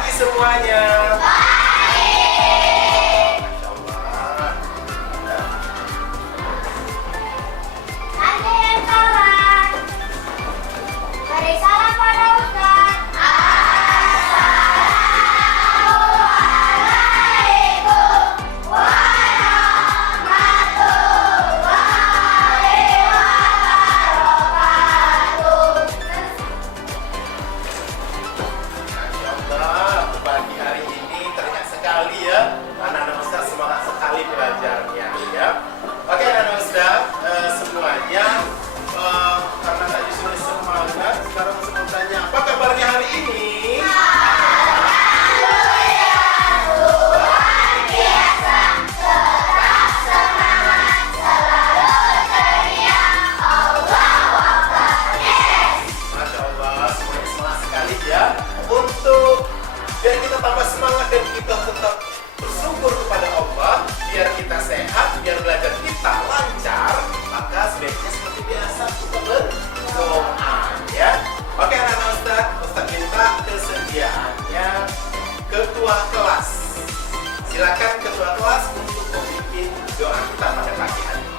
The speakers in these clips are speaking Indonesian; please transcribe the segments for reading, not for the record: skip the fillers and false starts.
pagi semuanya. Baik. Masya Allah. Ada yang salah. Mari salam pada Ustaz. Assalamualaikum warahmatullahi wabarakatuh. Masya Allah, pagi hari ini teringat sekali ya. Anak-anak Ustaz semangat sekali belajarnya ya. Oke anak-anak Ustaz, semuanya karena tadi sudah semangat, sekarang saya mau tanya, apa kabarnya hari ini? Masya Allah, semuanya semangat sekali ya. Untuk biar kita tambah semangat dan kita tetap bersyukur kepada Allah, biar kita sehat, biar belajar kita lancar, maka sebaiknya seperti biasa kita berdoa ya. Oke anak-anak Ustaz minta kesediaannya ketua kelas. Silakan ketua kelas untuk memimpin doa kita pada pagi hari ini.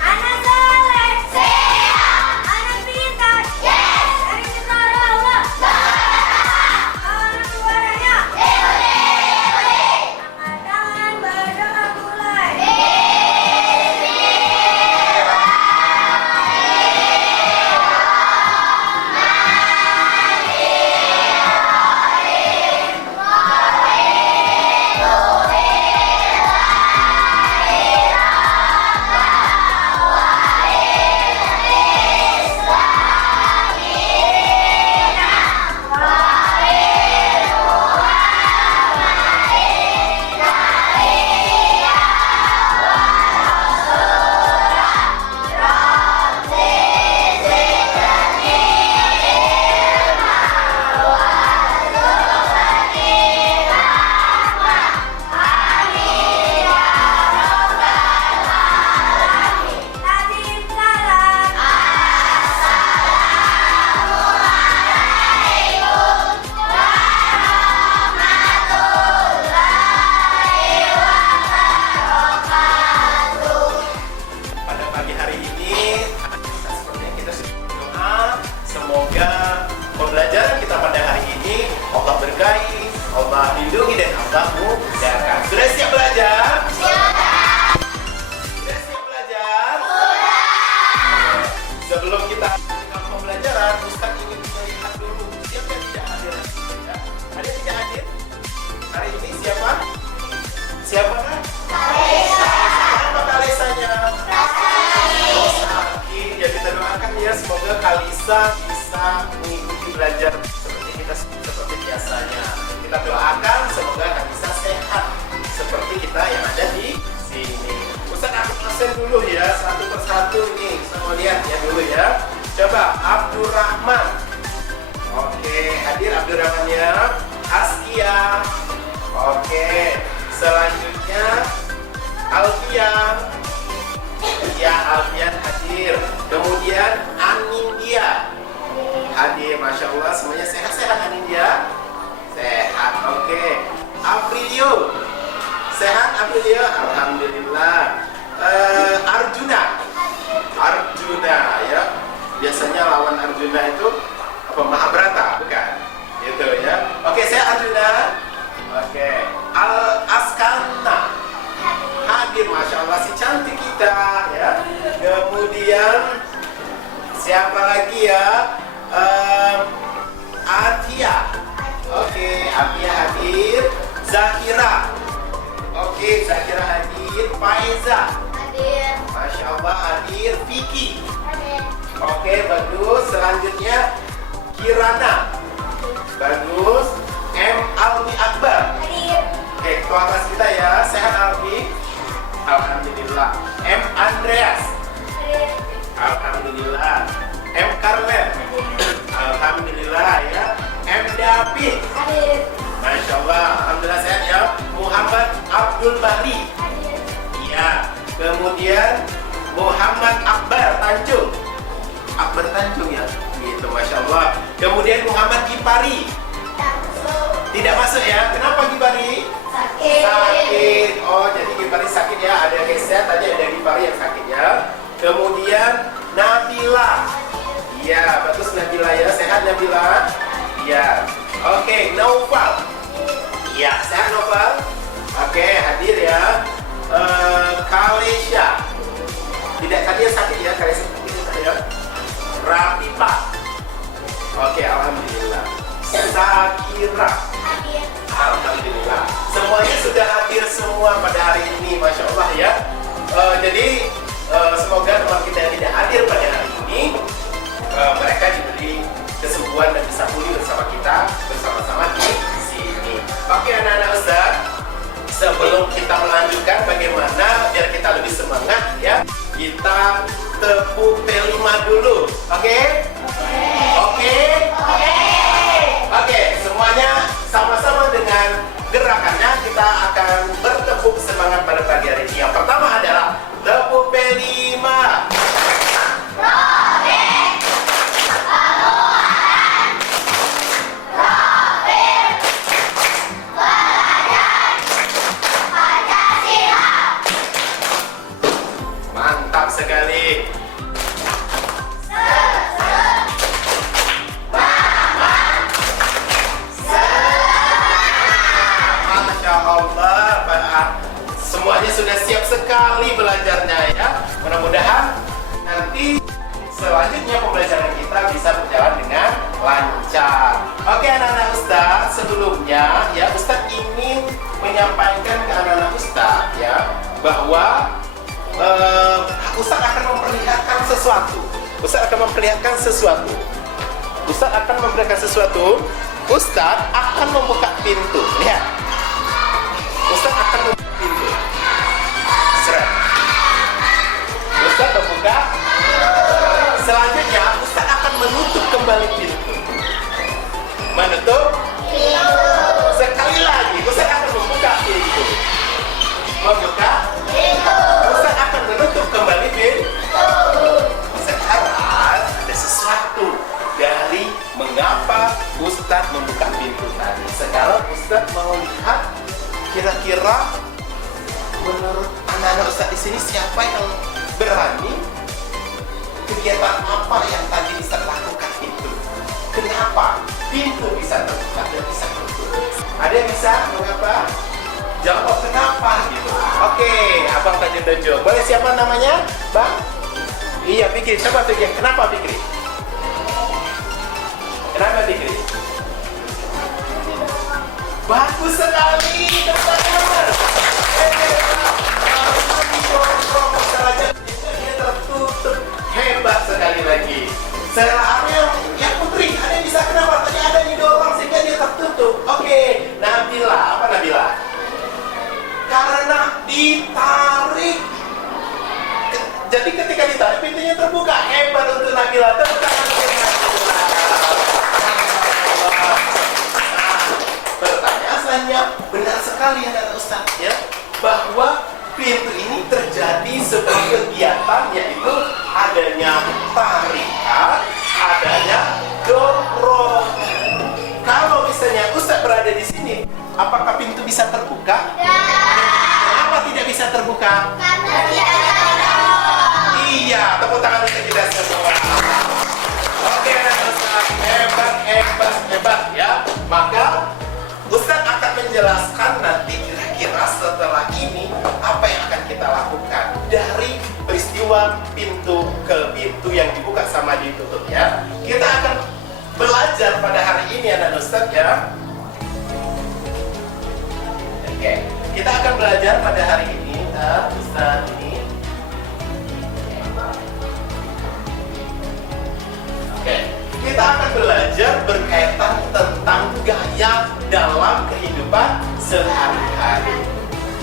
Anak soleh, sehat. Anak pintar, yes. Dari pintar Allah, anak suaranya, angkat tangan berdoa mulai. Nazim salam. Assalamualaikum warahmatullahi wabarakatuh. Pada pagi hari ini seperti yang kita sudah berdoa, semoga pembelajaran kita pada hari ini Allah berkahi, Allah lindungi dan Allah mudahkan. Sudah siap belajar? Sudah siap belajar? Sebelum kita lanjutkan pembelajaran, Ustaz ingin melihat dulu siapa yang tidak hadir hari ini, ya. Ada yang tidak hadir? Hari ini siapa? Siapa kan? Siapa Kalisanya? Oh, sakit. Ya kita doakan ya semoga Kalisa bisa mengikuti belajar seperti biasanya. Kita doakan semoga Kalisa sehat seperti kita yang ada di sini. Ustaz aku absen dulu ya, satu persatu nih. Kita mau lihat ya dulu ya. Coba Abdurrahman. Oke, hadir Abdurrahmannya. Askia. Oke. Selanjutnya Alfian. Ya, Alfian hadir. Kemudian Anindya hadir. Masya Allah, semuanya sehat-sehat Anindya? Sehat, oke. Aprilio. Sehat Aprilio? Alhamdulillah. Arjuna. Arjuna ya. Biasanya lawan Arjuna itu apa, Mahabharata, bukan? Gitu ya. Oke, sehat Arjuna? Oke. Askana hadir, Masya Allah, si cantik kita ya. Kemudian siapa lagi ya? Atia. Oke, Atia hadir. Zahira. Oke, Zahira hadir. Faiza. Hadir. Masya Allah hadir. Vicky. Hadir. Oke, bagus. Selanjutnya Kirana. Bagus. M. Alwi Akbar. Hadir. Oke, ketua kelas kita ya. Sehat Alwi? Alhamdulillah. M. Andreas. Hadir. Alhamdulillah. M. Karlen. Alhamdulillah ya. M. David. Hadir. Masya Allah. Alhamdulillah sehat ya. Muhammad Abdul Bahri. Hadir. Iya. Kemudian Muhammad Akbar Tanjung. Akbar Tanjung ya. Gitu, Masya Allah. Kemudian Muhammad Gipari. Tidak masuk ya. Kenapa Gipari? Sakit. Oh, jadi Gipari sakit ya. Ada Kesia, tadi ada Gipari yang sakit ya. Kemudian Nabila. Iya, bagus Nabila ya. Sehat Nabila? Iya. Oke, Naufal. Iya, sehat Naufal? Oke, hadir ya. Kalesha. Tidak, tadi yang sakit ya. Kalesha sakit ya. Rafifa. Oke, alhamdulillah. Sakira. Alhamdulillah. Semuanya sudah hadir semua pada hari ini, masya Allah ya. Jadi semoga teman kita yang tidak hadir pada hari ini, mereka diberi kesembuhan dan bisa pulih bersama kita bersama-sama di sini. Oke anak-anak Ustaz, sebelum kita melanjutkan bagaimana biar kita lebih semangat ya, kita tepuk P5 dulu. Oke? Oke, semuanya sama-sama dengan gerakannya kita akan bertepuk semangat pada pagi hari ini. Yang pertama adalah tepuk P5. Mantap sekali. Semuanya sudah siap sekali belajarnya ya. Mudah-mudahan nanti selanjutnya pembelajaran kita bisa berjalan dengan lancar. Oke anak-anak Ustaz, sebelumnya ya Ustaz ingin menyampaikan ke anak-anak Ustaz ya bahwa Ustaz akan memperlihatkan sesuatu. Ustaz akan memperlihatkan sesuatu. Ustaz akan membuka pintu. Lihat. Ustaz akan membuka pintu. Seret. Ustaz membuka. Selanjutnya Ustaz akan menutup kembali pintu. Menutup pintu. Sekali lagi Ustaz akan membuka pintu. Membuka pintu. Ustaz akan menutup kembali pintu. Sekarang ada sesuatu dari mengapa Ustaz membuka pintu tadi. Sekarang Ustaz mau lihat kira-kira menurut anak-anak Ustaz di sini siapa yang berani, kegiatan apa yang tadi Ustaz lakukan itu? Kenapa pintu bisa terbuka dan bisa tertutup? Ada yang bisa mengapa? Jawab kenapa gitu. Oke, abang tadi tunjuk. Boleh siapa namanya, Bang? Iya, Fikri. Coba tunjuk. Kenapa Fikri? Kenapa Fikri? Bagus sekali, teman-teman. Dia tertutup. Hebat sekali lagi. Selanjutnya yang Putri, ada yang bisa kenapa? Tadi ada yang didorong sehingga dia tertutup. Oke, Nabila. Apa Nabila? Karena ditarik. Jadi ketika ditarik pintunya terbuka. Hebat untuk Nabila. Tepuk tangan untuk Nabila. Pertanyaan selanjutnya, benar sekali anak Ustaz ya, bahwa pintu ini terjadi sebuah kegiatan, yaitu adanya tarikan, adanya dorong. Kalau misalnya Ustaz berada di sini, apakah pintu bisa terbuka? Kenapa tidak bisa terbuka? Karena tidak ada. Iya, tepuk tangan untuk kita semua. Oke, anak Ustaz, hebat ya. Maka Ustaz akan menjelaskan nanti kira-kira setelah ini apa yang akan kita lakukan dari peristiwa pintu ke pintu yang dibuka sama ditutup ya. Kita akan belajar pada hari ini anak Ustaz ya. Oke, kita akan belajar pada hari ini Ustaz ini. Oke, kita akan belajar berkaitan tentang gaya dalam kehidupan sehari-hari.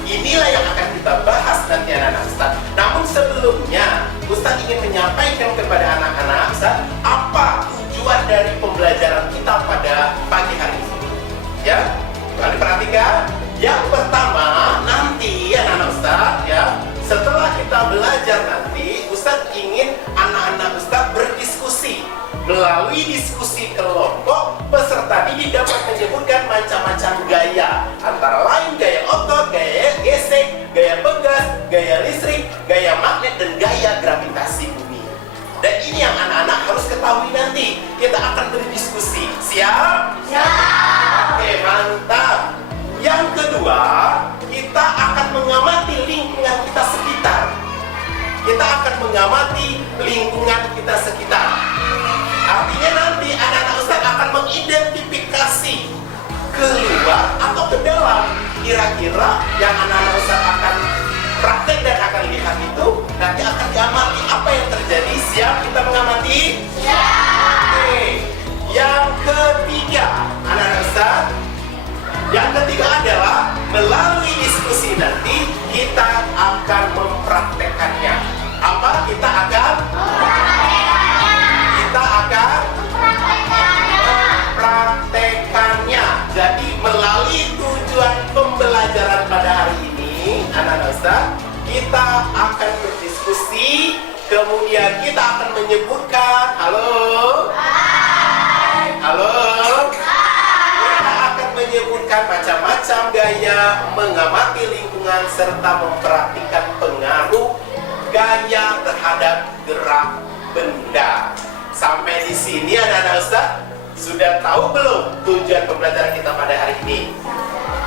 Inilah yang akan kita bahas nanti anak-anak Ustaz. Namun sebelumnya, Ustaz ingin menyampaikan kepada anak-anak Ustaz apa tujuan dari pembelajaran kita pada pagi hari ini. Ya, kalian perhatikan. Yang pertama, nanti anak-anak Ustaz ya, setelah kita belajar nanti, Ustaz ingin anak-anak Ustaz berdiskusi. Melalui diskusi kelompok ketahui nanti. Kita akan berdiskusi. Siap? Siap. Oke, mantap. Yang kedua, kita akan mengamati lingkungan kita sekitar. Kita akan mengamati lingkungan kita sekitar. Artinya nanti anak-anak Ustadz akan mengidentifikasi keluar atau ke dalam. Kira-kira yang anak-anak Ustadz akan praktek dan akan lihat itu nanti akan diamati apa yang terjadi. Siap kita mengamati? Siap. Oke. Yang ketiga, anak-anak Ustadz, yang ketiga adalah melalui diskusi nanti kita akan mempraktekkannya. Apa? Kita akan mempraktekkannya. Jadi melalui tujuan pembelajaran pada hari ini, anak-anak Ustadz, kita akan berdiskusi, kemudian kita akan menyebutkan halo. Kita akan menyebutkan macam-macam gaya mengamati lingkungan serta memperhatikan pengaruh gaya terhadap gerak benda. Sampai di sini anak-anak Ustadz sudah tahu belum tujuan pembelajaran kita pada hari ini?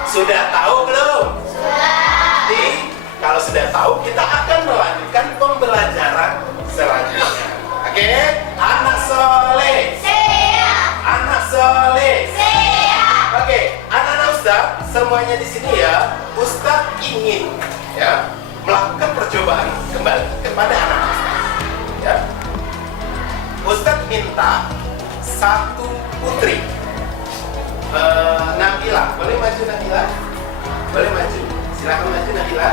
Sudah tahu belum? Sudah. Jadi kalau sudah tahu kita akan melanjutkan pembelajaran selanjutnya. Oke? Anak soleh. Siap. Anak soleh. Siap. Oke, anak-anak Ustadz semuanya di sini ya, Ustadz ingin ya melakukan percobaan kembali kepada anak-anak Ustadz. Ya. Ustadz minta satu putri, Nabila, boleh maju Nabila? Boleh maju, silakan maju Nabila.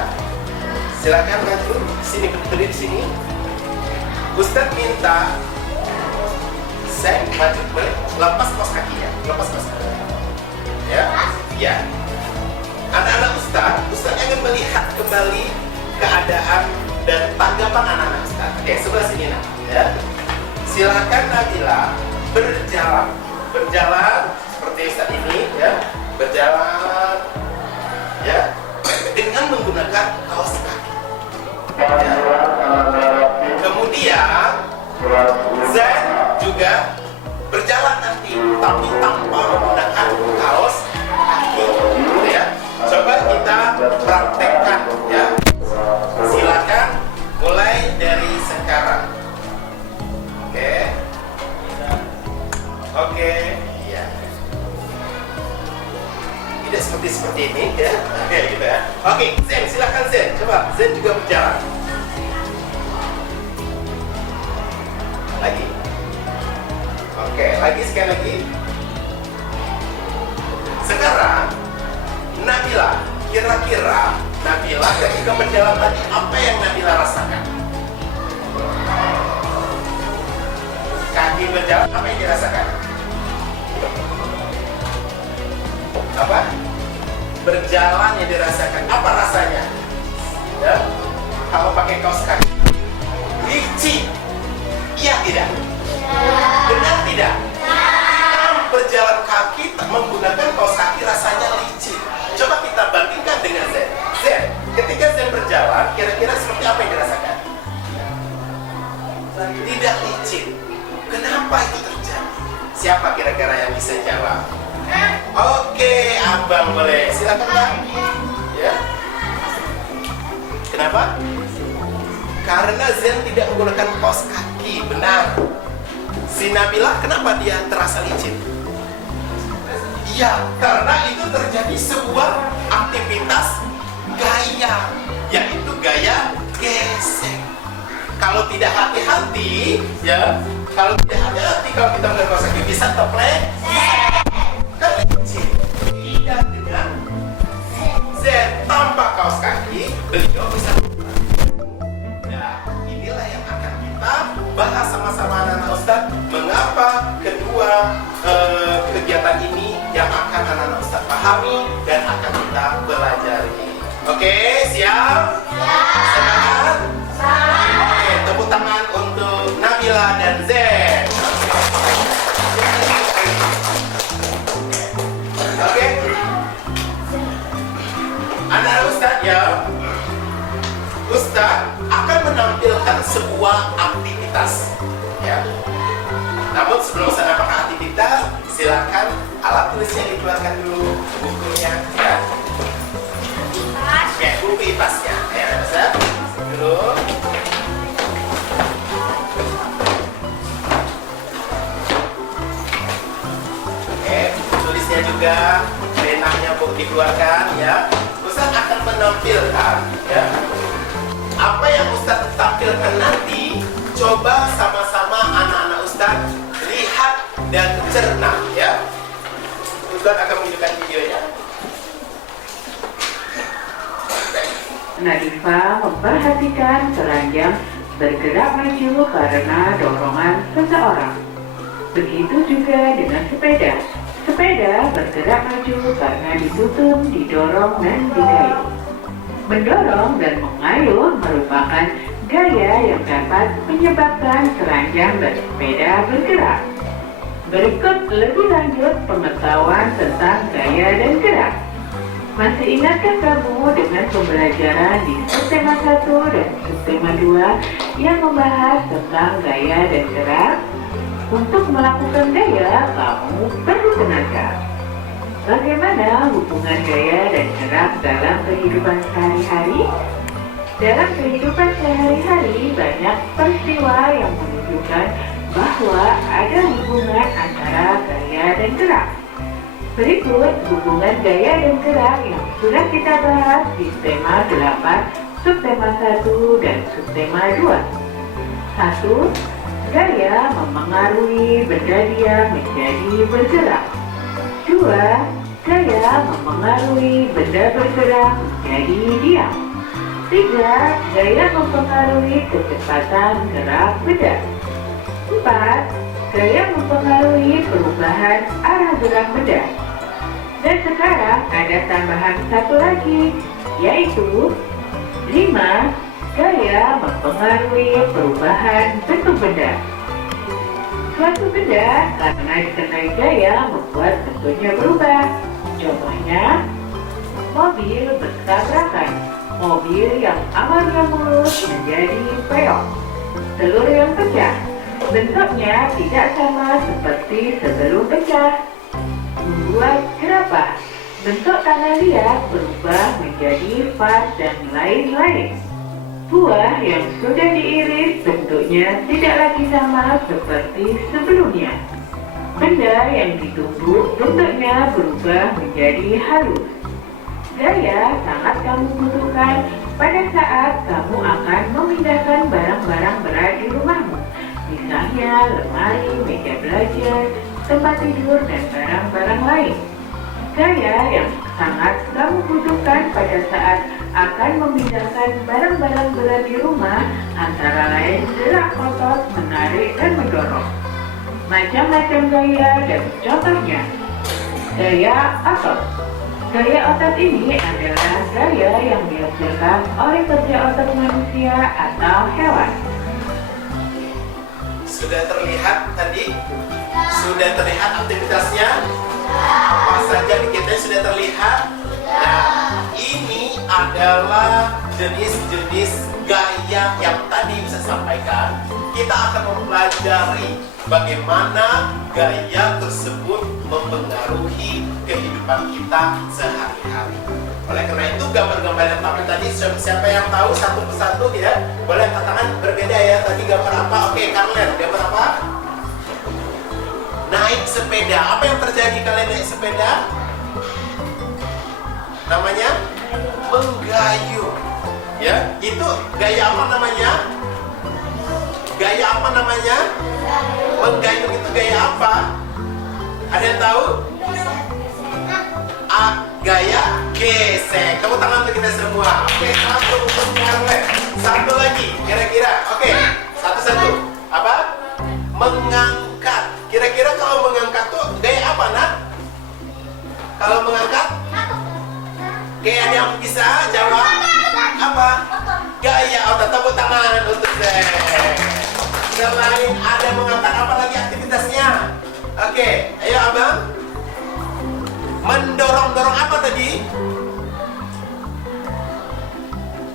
Silakan maju, sini berdiri di sini. Ustadz minta, saya maju, boleh? Lepas kaos kakinya, lepas kaos kaki. Ya, ya. Anak-anak Ustadz ingin melihat kembali keadaan dan tanggapan anak-anak Ustadz. Oke, sebelah sini nak. Ya. Silakan Nabila berjalan seperti Ustaz ini ya, berjalan ya dengan menggunakan kaos kaki. Ya. Kemudian Zen juga berjalan nanti tapi tanpa menggunakan kaos kaki. Ya. Coba kita praktekkan ya. Silakan mulai dari sekarang. Oke, iya. Tidak seperti ini ya. Oke, gitu ya. Oke, Zen, silakan Zen. Coba Zen juga berjalan. Lagi. Oke, lagi sekali lagi. Sekarang Nabila, kira-kira Nabila ketika berjalan tadi apa yang Nabila rasakan? Kaki berjalan, apa yang dirasakan? Apa? Berjalan yang dirasakan. Apa rasanya? Ya? Kalau pakai kaos kaki licin. Iya tidak? Benar tidak? Kita berjalan kaki menggunakan kaos kaki rasanya licin. Coba kita bandingkan dengan Zen. Zen, ketika Zen berjalan, kira-kira seperti apa yang dirasakan? Tidak licin. Kenapa itu terjadi? Siapa kira-kira yang bisa jawab? Oke, abang boleh. Silakan bang. Ya. Kenapa? Karena Zen tidak menggunakan kaos kaki. Benar. Si Nabila, kenapa dia terasa licin? Iya, karena itu terjadi sebuah aktivitas gaya, yaitu gaya gesek. Kalau tidak hati-hati, ya. Kalau tidak hati-hati, kalau kita menggunakan kaos kaki bisa terpeleset. Licin. Tidak dengan Zen tanpa kaos kaki, beliau bisa. Nah, inilah yang akan kita bahas sama-sama anak-anak Ustadz. Mengapa kedua kegiatan ini yang akan anak-anak Ustadz pahami dan akan kita pelajari. Oke, siap? Siap. Semangat? Semangat. Oke, tepuk tangan untuk Nabila dan Zen. Oke, anak-anak Ustadz ya, Ustadz akan menampilkan sebuah aktivitas ya. Namun sebelum sana apakah aktivitas, silakan alat tulisnya dikeluarkan dulu, bukunya ya. Oke, buku IPAS-nya. Ya, bisa dulu. Oke, tulisnya juga, penanya dikeluarkan ya. Ustaz akan menampilkan ya. Apa yang Ustaz tampilkan nanti, coba sama-sama anak-anak Ustaz lihat dan cerna ya. Ustaz akan menunjukkan videonya. Nadifa memperhatikan keranjang bergerak maju karena dorongan seseorang. Begitu juga dengan sepeda. Sepeda bergerak maju karena dituntun, didorong, dan digayuh. Mendorong dan mengayuh merupakan gaya yang dapat menyebabkan keranjang dan sepeda bergerak. Berikut lebih lanjut pengetahuan tentang gaya dan gerak. Masih ingatkah kamu dengan pembelajaran di subtema 1 dan subtema 2 yang membahas tentang gaya dan gerak? Untuk melakukan gaya, kamu perlu tenaga. Bagaimana hubungan gaya dan gerak dalam kehidupan sehari-hari? Dalam kehidupan sehari-hari, banyak peristiwa yang menunjukkan bahwa ada hubungan antara gaya dan gerak. Berikut hubungan gaya dan gerak yang sudah kita bahas di tema 8, subtema 1 dan subtema 2. 1. Gaya memengaruhi benda dia menjadi bergerak. 2. Gaya memengaruhi benda bergerak menjadi diam. 3. Gaya mempengaruhi kecepatan gerak benda. 4. Gaya mempengaruhi perubahan arah gerak benda. Dan sekarang ada tambahan satu lagi, yaitu 5. Gaya mempengaruhi perubahan bentuk benda. Suatu benda karena dikenai gaya membuat bentuknya berubah. Contohnya, mobil bertabrakan. Mobil yang awalnya mulus menjadi peok. Telur yang pecah. Bentuknya tidak sama seperti sebelum pecah. Membuat jerapah. Bentuk tangan liat berubah menjadi vas dan lain-lain. Buah yang sudah diiris bentuknya tidak lagi sama seperti sebelumnya. Benda yang ditumbuk bentuknya berubah menjadi halus. Gaya sangat kamu butuhkan pada saat kamu akan memindahkan barang-barang berat di rumahmu. Misalnya lemari, meja belajar, tempat tidur, dan barang-barang lain. Gaya yang sangat kamu butuhkan pada saat akan memindahkan barang-barang berat di rumah antara lain gerak otot, menarik, dan mendorong. Macam-macam gaya dan contohnya. Gaya otot. Gaya otot ini adalah gaya yang dihasilkan oleh kerja otot manusia atau hewan. Sudah terlihat tadi? Sudah terlihat aktivitasnya? Apa saja kegiatannya sudah terlihat? Nah, ini adalah jenis-jenis gaya yang tadi bisa sampaikan. Kita akan mempelajari bagaimana gaya tersebut mempengaruhi kehidupan kita sehari-hari. Oleh karena itu, gambar-gambar yang tampil tadi, siapa yang tahu satu persatu ya? Boleh angkat tangan, berbeda ya. Tadi gambar apa? Oke, Karlen, gambar apa? Naik sepeda. Apa yang terjadi kalian naik sepeda? Namanya menggayuh. Ya, itu gaya apa namanya? Gaya apa namanya? Menggayuh itu gaya apa? Ada yang tahu? Gaya gesek. Tepuk tangan untuk kita semua. Oke, satu untuk Karlen. Satu lagi, kira-kira. Oke, satu-satu. Apa? Mengangkat. Kira-kira kalau mengangkat tuh gaya apa, Nak? Kalau mengangkat? Gaya yang bisa jawab? Apa? Gaya otot. Tepuk tangan untuk Zek. Selain ada mengangkat, apa lagi aktivitasnya? Oke, ayo Abang. Mendorong-dorong apa tadi?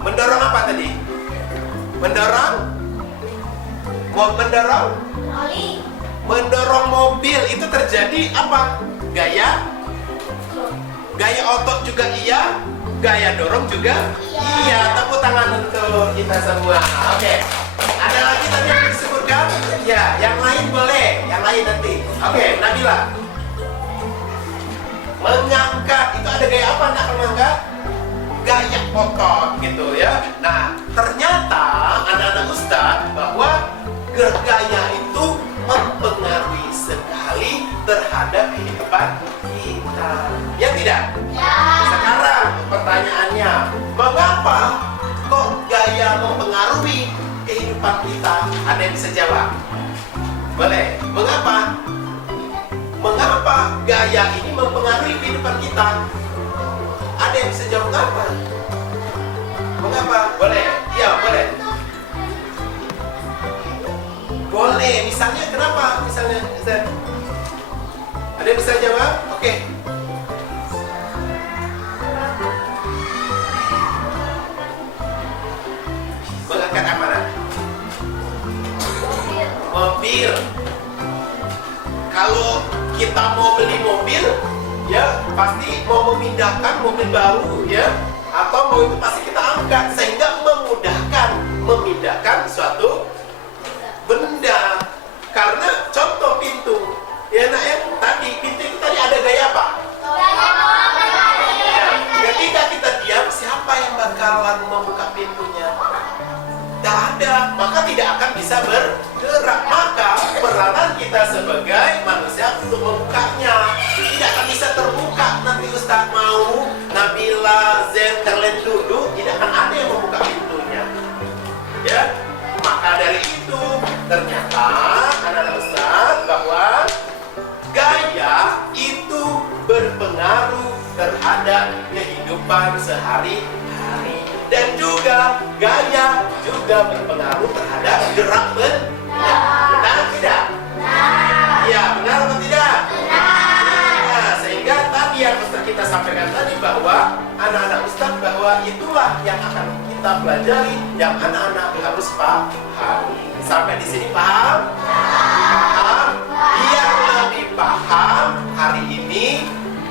Mendorong apa tadi? Mendorong? Mau mendorong? mendorong mobil itu terjadi apa? Gaya otot juga iya, gaya dorong juga iya. Tepuk tangan untuk kita semua. Oke. Ada lagi tadi yang disebutkan? Ya, yang lain boleh, yang lain nanti. Oke, Nabila. Mengangkat itu ada gaya apa nak mengangkat? Gaya otot gitu ya. Nah, ternyata anak-anak Ustadz bahwa gaya itu mempengaruhi sekali terhadap kehidupan kita. Ya tidak? Ya. Sekarang pertanyaannya, mengapa kok gaya mempengaruhi kehidupan kita? Ada yang bisa jawab? Boleh. Mengapa? Mengapa gaya ini mempengaruhi kehidupan kita? Ada yang bisa jawab apa? Mengapa? Boleh? Iya, boleh. Boleh. Misalnya kenapa? Misalnya, ada yang bisa jawab? Oke. Mengangkat apa? Mobil. Kalau kita mau beli mobil, ya pasti mau memindahkan mobil baru, ya, atau mau itu pasti kita angkat sehingga memindahkan suatu benda. Karena contoh pintu, ya nak ya, tadi pintu itu tadi ada gaya apa? Ya, ketika kita diam, siapa yang bakalan membuka pintunya? Tidak ada, maka tidak akan bisa bergerak. Maka peranan kita sebagai manusia untuk membukanya tidak akan bisa terbuka. Nanti Ustaz mau Nabila, Zen, kalian duduk, tidak akan ada yang membuka pintunya. Ya, maka dari itu ternyata anak-anak Ustaz bahwa gaya itu berpengaruh terhadap kehidupan sehari-hari. Dan juga gaya juga berpengaruh terhadap gerak benda. Benar tidak? Iya, benar atau tidak? Nah, sehingga tadi yang Ustaz kita sampaikan tadi bahwa anak-anak Ustaz bahwa itulah yang akan kita pelajari, yang anak-anak harus pahami. Sampai di sini paham? Paham? Biar lebih paham, hari ini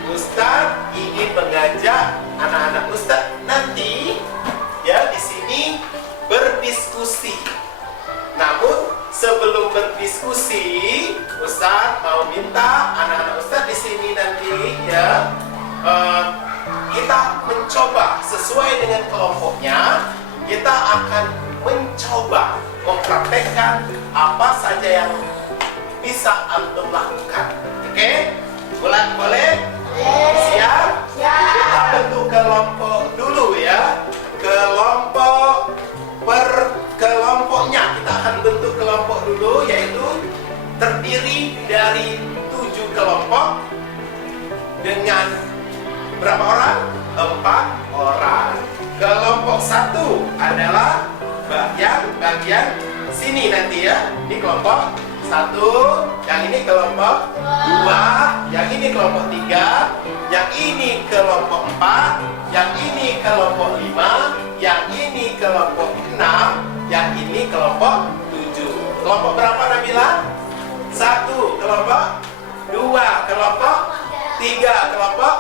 Ustaz ingin mengajak anak-anak Ustaz nanti ya di sini berdiskusi. Namun sebelum berdiskusi, Ustaz mau minta anak-anak Ustaz di sini nanti ya kita mencoba sesuai dengan kelompoknya. Kita akan mencoba mempraktekkan apa saja yang bisa antum lakukan. Oke? Boleh? Siap? Kita bentuk kelompok dulu ya. Kelompoknya kita akan bentuk kelompok dulu, yaitu terdiri dari 7 kelompok dengan berapa orang? 4 orang. Kelompok 1 adalah bagian sini nanti ya. Ini kelompok 1, yang ini kelompok 2, yang ini kelompok 3, yang ini kelompok 4, yang ini kelompok 5, yang ini kelompok 6, yang ini kelompok 7. Kelompok berapa Nabila? 1 kelompok, 2 kelompok, 3 kelompok,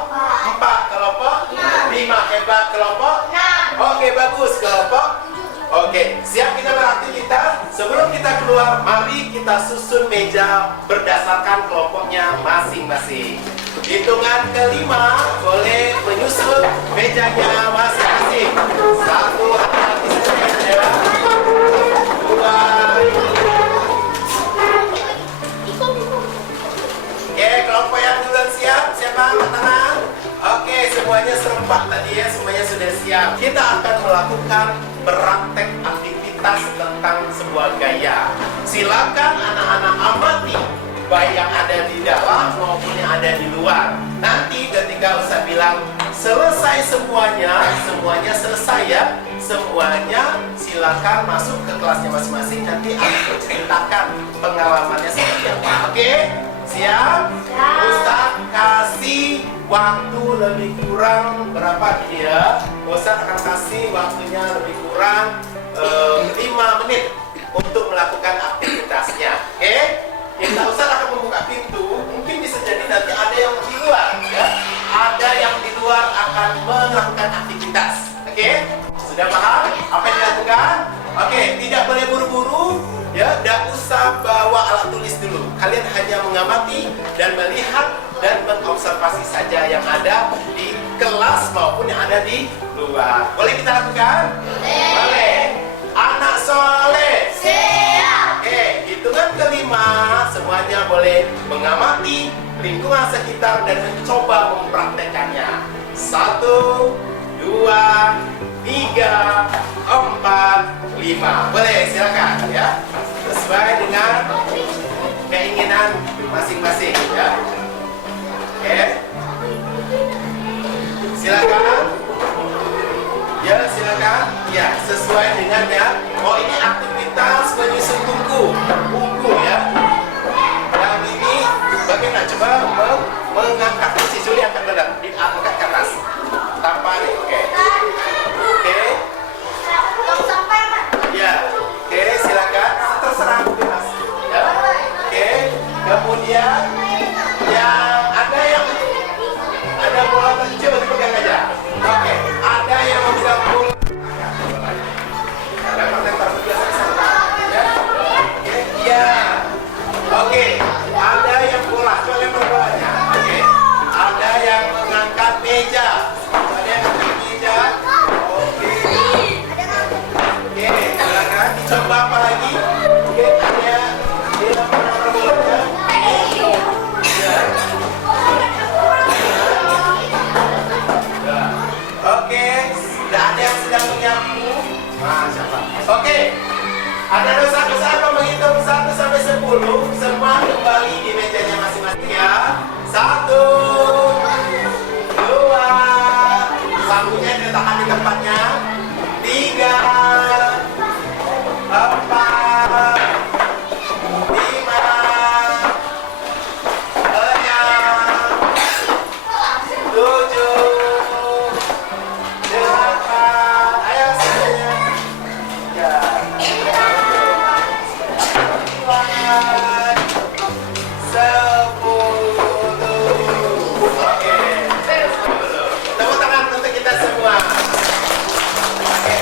4 kelompok, 5 hebat kelompok. Oke, bagus kelompok. Oke, siap kita beraktivitas. Sebelum kita keluar, mari kita susun meja berdasarkan kelompoknya masing-masing. Hitungan kelima boleh menyusun mejanya masing-masing. 1, hati-hati saja ya. 2. Oke, kelompok yang duluan siap. Siapa angkat tangan? Oke, semuanya serempak tadi ya, semuanya sudah siap. Kita akan melakukan praktek aktivitas tentang sebuah gaya. Silakan anak-anak amati, baik yang ada di dalam maupun yang ada di luar. Nanti ketika Ustaz bilang selesai semuanya selesai ya. Semuanya silakan masuk ke kelasnya masing-masing. Nanti aku ceritakan pengalamannya seperti apa. Oke? Siap? Ustaz kasih waktu lebih kurang berapa dia? Ustaz akan kasih waktunya lebih kurang 5 menit untuk melakukan aktivitasnya. Oke? Kita Ustaz melakukan aktivitas. Oke? Sudah paham apa yang dilakukan? Oke, tidak boleh buru-buru. Ya, tidak usah bawa alat tulis dulu. Kalian hanya mengamati dan melihat dan mengobservasi saja yang ada di kelas maupun yang ada di luar. Boleh kita lakukan? Boleh. Anak soleh. Siap. Oke, hitungan kelima semuanya boleh mengamati lingkungan sekitar dan mencoba mempraktekannya. 1, 2, 3, 4, 5. Boleh, silakan ya. Sesuai dengan keinginan masing-masing ya. Oke. Silakan. Ya, silakan. Ya, sesuai dengan ya. Oh, ini aktivitas menyusun buku ya. Yang ini bagaimana? Coba mengangkat kursi. Juli angkat badan, diangkat ke atas. Tanpa nih. Oke. Oke. Tong sampah, Pak. Ya. Oke, silakan. Terserah bebas. Ya. Oke. Kemudian yang ada bola kecil dipegang aja. Oke. Ada yang memegang bola. Ada lempar biasa. Ya. Oke. Iya. Oke. Ada yang bola. Coba lempar bolanya. Oke. Ada yang mengangkat meja. Ada yang mengangkat meja. Oke. Oke. Silakan. Dicoba apa lagi? Oke. Ada dia lempar bolanya. Ya. Oke, sudah ada yang sedang menyapu. Masya Allah. Oke, ada dosa-dosa apa menghitung 1 sampai 10. Semua kembali di mejanya masing-masing ya. 1, 2, sapunya diletakkan di tempatnya. 3, 4, 5, 6, 7, 8, ayo semuanya. Ya. 10. Oke. Tepuk tangan untuk kita semua. Oke.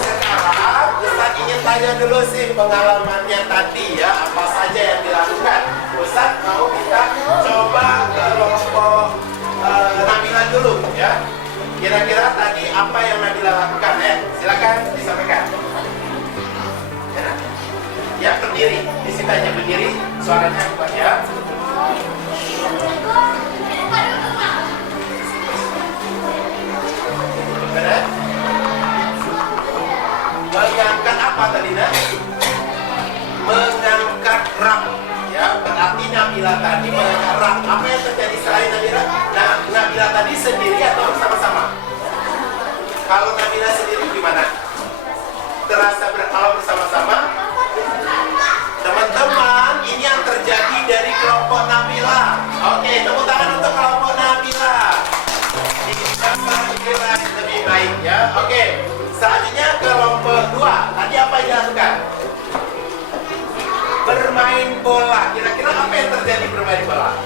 Sekarang Ustaz ingin tanya dulu sih pengalamannya tadi ya, apa saja yang dilakukan. Ustaz mau kita coba kelompok Nabila dulu ya. Kira-kira tadi apa yang Nabila lakukan ya? Silakan disampaikan. Ya, berdiri. Di situ aja berdiri. Suaranya kuat ya. Benar? Mengangkat apa tadi, Nak? Mengangkat rak. Ya, berarti Nabila tadi mengangkat rak. Apa yang terjadi selain Nabila? Nah, Nabila tadi sendiri atau bersama-sama? Kalau Nabila sendiri gimana? Terasa kalau bersama-sama? Teman-teman, ini yang terjadi dari kelompok Nabila. Oke, tepuk tangan untuk kelompok Nabila. Kita lebih baik ya. Oke, selanjutnya kelompok 2. Tadi apa yang dilakukan? Bermain bola. Kira-kira apa yang terjadi bermain bola?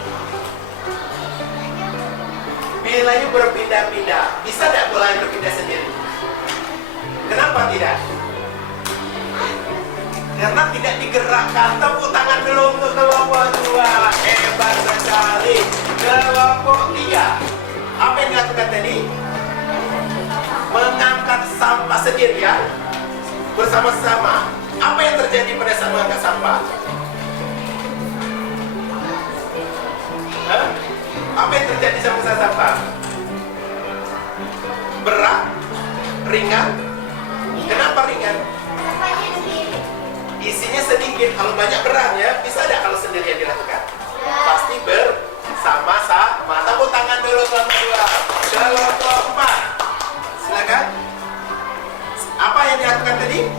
Bilanya berpindah-pindah. Bisa tidak bola yang berpindah sendiri? Kenapa tidak? Karena tidak digerakkan. Tepuk tangan dulu untuk kelompok 2. Hebat sekali. Kelompok 3. Apa yang dilakukan tadi? Mengangkat sampah sendiri ya. Bersama-sama. Apa yang terjadi pada saat mengangkat sampah? Hah? Apa yang terjadi sama sampah? Berat? Ringan? Kenapa ringan? Isinya sedikit. Kalau banyak berat ya, bisa tidak kalau sendirian dilakukan? Pasti bersama-sama. Tepuk tangan dulu kelompok 2. Kelompok 4. Silakan. Apa yang dilakukan tadi?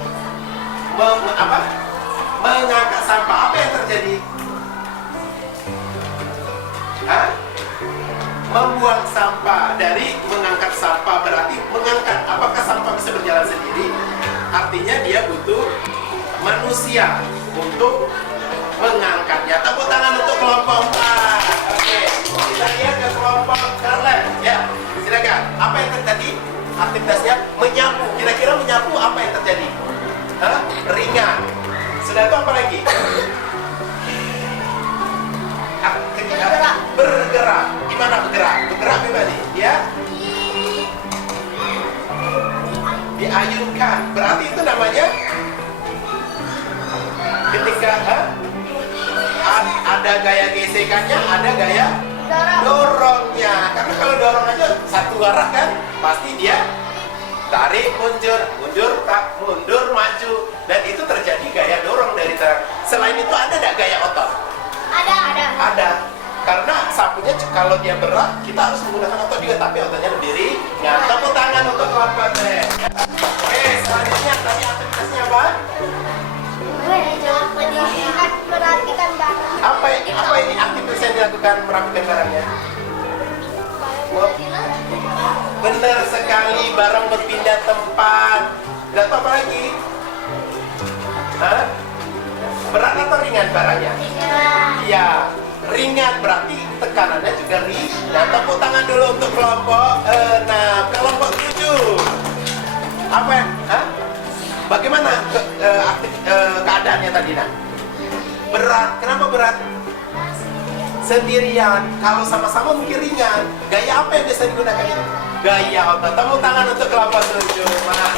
Mengangkat sampah. Apa yang terjadi? Hah? Membuang sampah. Dari mengangkat sampah berarti mengangkat. Apakah sampah bisa berjalan sendiri? Artinya dia butuh manusia untuk mengangkatnya. Tepuk tangan untuk kelompok 4. Oke, kita lihat ke kelompok Carlet. Ya, silakan. Apa yang terjadi? gesekan. Berarti itu namanya ketika ada gaya gesekannya, ada gaya dorongnya. Karena kalau dorong aja satu arah kan, pasti dia tarik, mundur, mundur, maju. Dan itu terjadi gaya dorong dari tangan. Selain itu ada nggak gaya otot? Ada. Karena sapunya kalau dia berat, kita harus menggunakan otot juga, tapi ototnya lebih ringan. Tepuk tangan untuk kelompok teh. Oke, selanjutnya tadi aktivitasnya apa? Apa ini aktivitas yang dilakukan merapikan barangnya? Benar sekali, barang berpindah tempat. Dan apa lagi? Hah? Berat atau ringan barangnya? Iya, ringan, berarti tekanannya juga ringan. Tepuk tangan dulu untuk kelompok 6. Kelompok 7. Apa ya? Hah? Bagaimana keadaannya tadi, Nak? Berat. Kenapa berat? Sendirian. Kalau sama-sama mungkin ringan. Gaya apa yang biasa digunakan itu? Gaya otot. Tepuk tangan untuk kelompok 7. Mantap.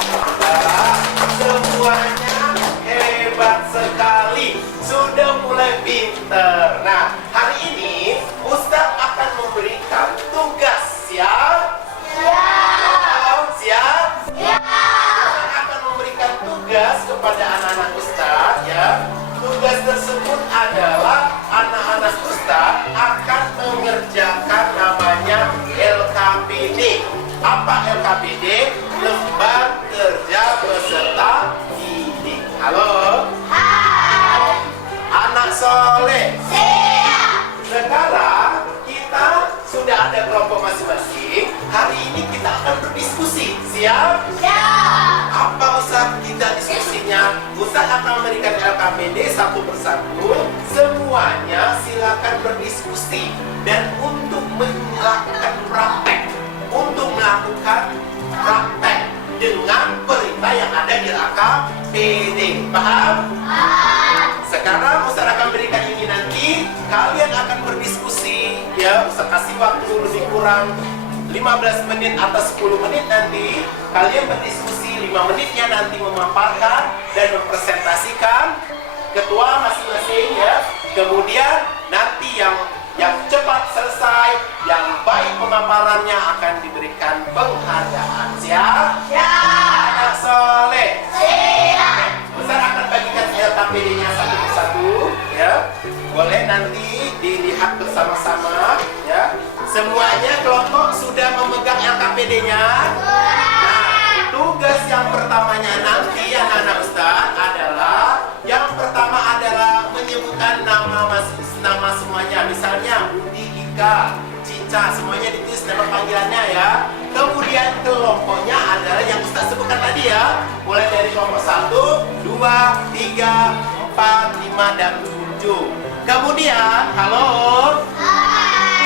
Semuanya hebat sekali. Sudah mulai pinter. Nah, hari ini Ustaz akan memberikan tugas. Siap? Siap? Ustaz akan memberikan tugas kepada anak-anak Ustaz, ya. Tugas tersebut adalah anak-anak Ustaz akan mengerjakan namanya LKPD. Apa LKPD? Lembar kerja peserta didik. Halo? Hai. Anak soleh. Siap. Sekarang kita sudah ada kelompok masing-masing. Hari ini kita akan berdiskusi. Siap? Siap. Apa Ustaz kita diskusinya? Ustaz akan memberikan LKPD satu persatu. Semuanya silakan berdiskusi. Dan untuk melakukan praktek dengan perintah yang ada di LKPD. Paham? Sekarang Ustaz akan berikan ini nanti. Kalian akan berdiskusi, ya. Ustaz kasih waktu lebih kurang 15 menit atau 10 menit nanti. Kalian berdiskusi 5 menitnya nanti memaparkan dan mempresentasikan ketua masing-masing, ya. Kemudian nanti yang cepat selesai, yang baik pemaparannya akan diberikan penghargaan. Siap? Siap. Anak soleh. Siap. Ustaz akan bagikan LKPD-nya satu persatu, ya. Boleh nanti dilihat bersama-sama, ya. Semuanya kelompok sudah memegang LKPD-nya. Nah, tugas yang pertamanya nanti anak-anak Ustaz adalah yang pertama adalah menyebutkan nama semuanya. Misalnya Budi, Ika, Cica, semuanya ditulis nama panggilannya, ya. Kemudian kelompoknya adalah yang Ustaz sebutkan tadi, ya. Mulai dari kelompok 1, 2, 3, 4, 5, dan 7. Kemudian, halo.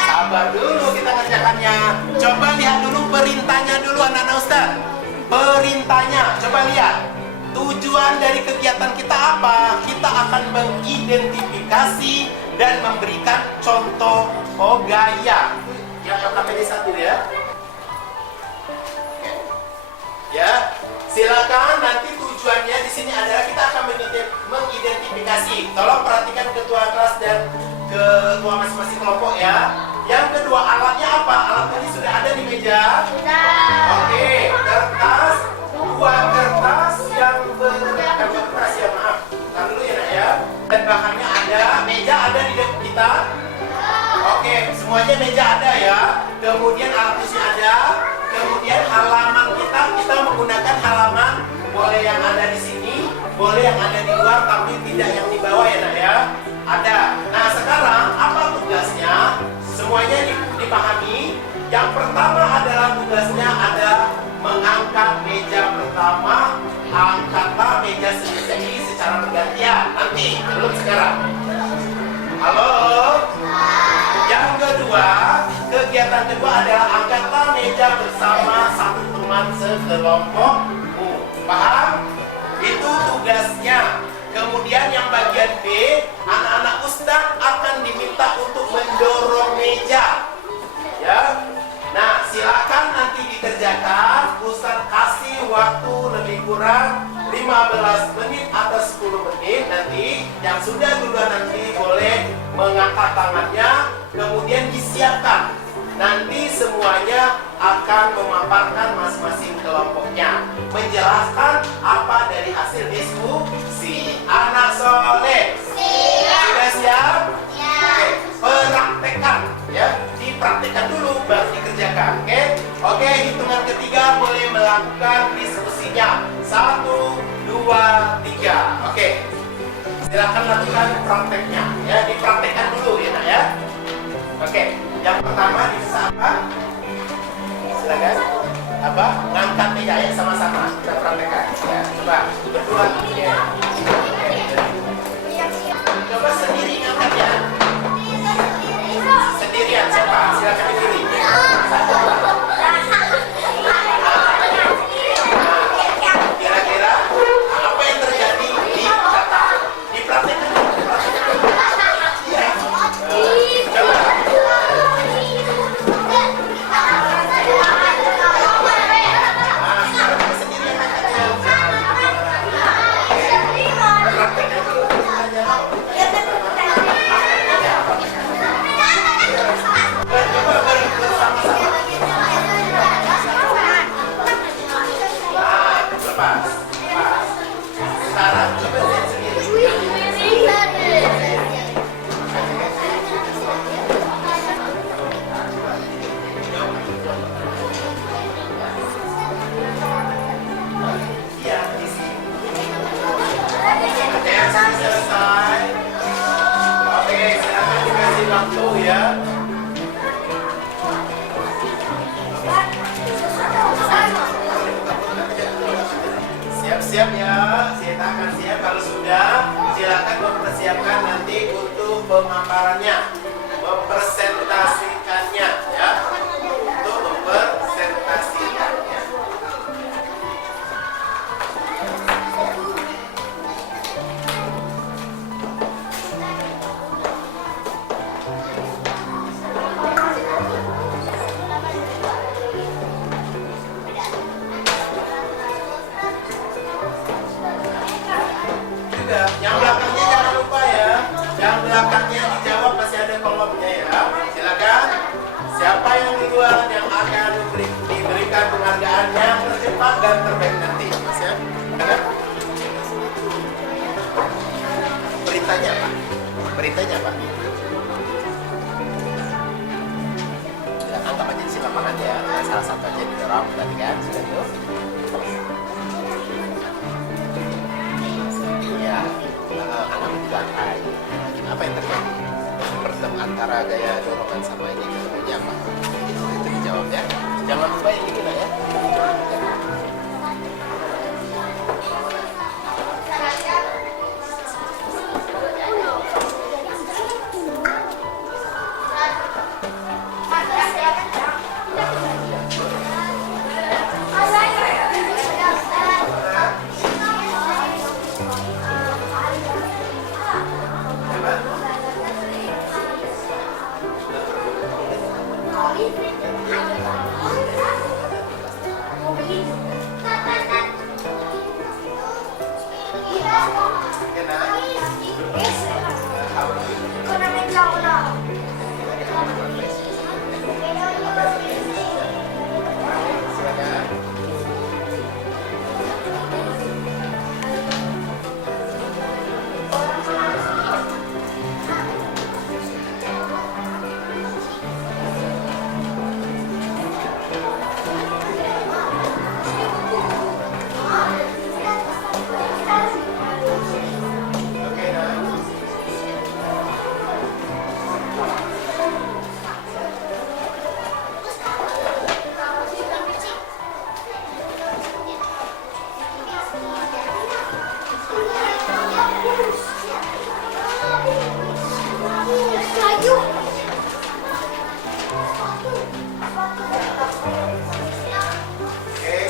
Sabar dulu kita ngerjakannya. Coba lihat dulu perintahnya dulu anak-anak Ustaz. Perintahnya, coba lihat. Tujuan dari kegiatan kita apa? Kita akan mengidentifikasi dan memberikan contoh gaya. Yang LKPD 1, ya. Ya, silakan. Nanti tujuannya di sini adalah kita akan mengidentifikasi. Tolong perhatikan ketua kelas dan ketua masing-masing kelompok, ya. Yang kedua, alatnya apa? Alat tadi sudah ada di meja. Oke, kertas. 2 kertas yang kertas, ya, maaf. Tahan dulu, ya, Nak, ya. Dan bahannya ada, meja ada di depan kita. Oke, semuanya meja ada, ya. Kemudian alat tulisnya ada. Kemudian halaman kita menggunakan halaman, boleh yang ada di sini, boleh yang ada di luar, tapi tidak yang di bawah, ya, Nak, ya. Ada. Nah, sekarang apa tugasnya? Semuanya dipahami. Yang pertama adalah tugasnya ada mengangkat meja pertama. Angkatlah meja sendiri secara bergantian. Nanti, belum sekarang. Halo? Yang kedua, kegiatan kedua adalah angkatlah meja bersama satu teman sekelompokmu. Paham? Itu tugasnya. Kemudian yang bagian B, anak-anak Ustaz akan diminta untuk mendorong meja. Ya. Nah, silakan nanti dikerjakan. Ustaz kasih waktu lebih kurang tangannya, kemudian disiapkan. Nanti semuanya akan memaparkan masing-masing kelompoknya, menjelaskan apa dari hasil diskusi. Anak soleh, sudah siap? Oke, praktekkan ya, dipraktekkan dulu baru dikerjakan. Oke, hitungan ketiga boleh melakukan diskusinya. 1, 2, 3. Oke, silakan lakukan prakteknya ya, dipraktekkan dulu ya nak ya. Oke, yang pertama bisa apa? Silakan. Apa? Ngangkat meja ya, sama-sama kita praktekkan ya. Coba berdua ya. Coba sendiri ngangkatnya. Sendirian siapa? Silakan dipilih. Kira-kira apa yang terjadi di data? Dipraktekkan. Coba. Selesai. Oke, silakan dikasih waktu ya. Siap-siap ya, kita akan siap. Kalau sudah, silakan mempersiapkan nanti untuk pemaparannya, mempresentasikannya ya, untuk mempresentasikannya. Yang belakangnya jangan lupa ya. Yang belakangnya dijawab, masih ada kolomnya ya. Silakan. Siapa yang duluan yang akan diberikan penghargaan yang tercepat dan terbaik nanti. Siap? Silakan. Beritanya Pak. Beritanya Pak. Ya, anggap aja di sini lapangan ya. Salah satu aja didorong berarti kan. Sudah tuh. Ya, anak di lantai. Apa yang terjadi? Bertemu antara gaya dorongan sama ini ketemunya apa? Itu dijawab ya. Jangan lupa yang ini lah ya.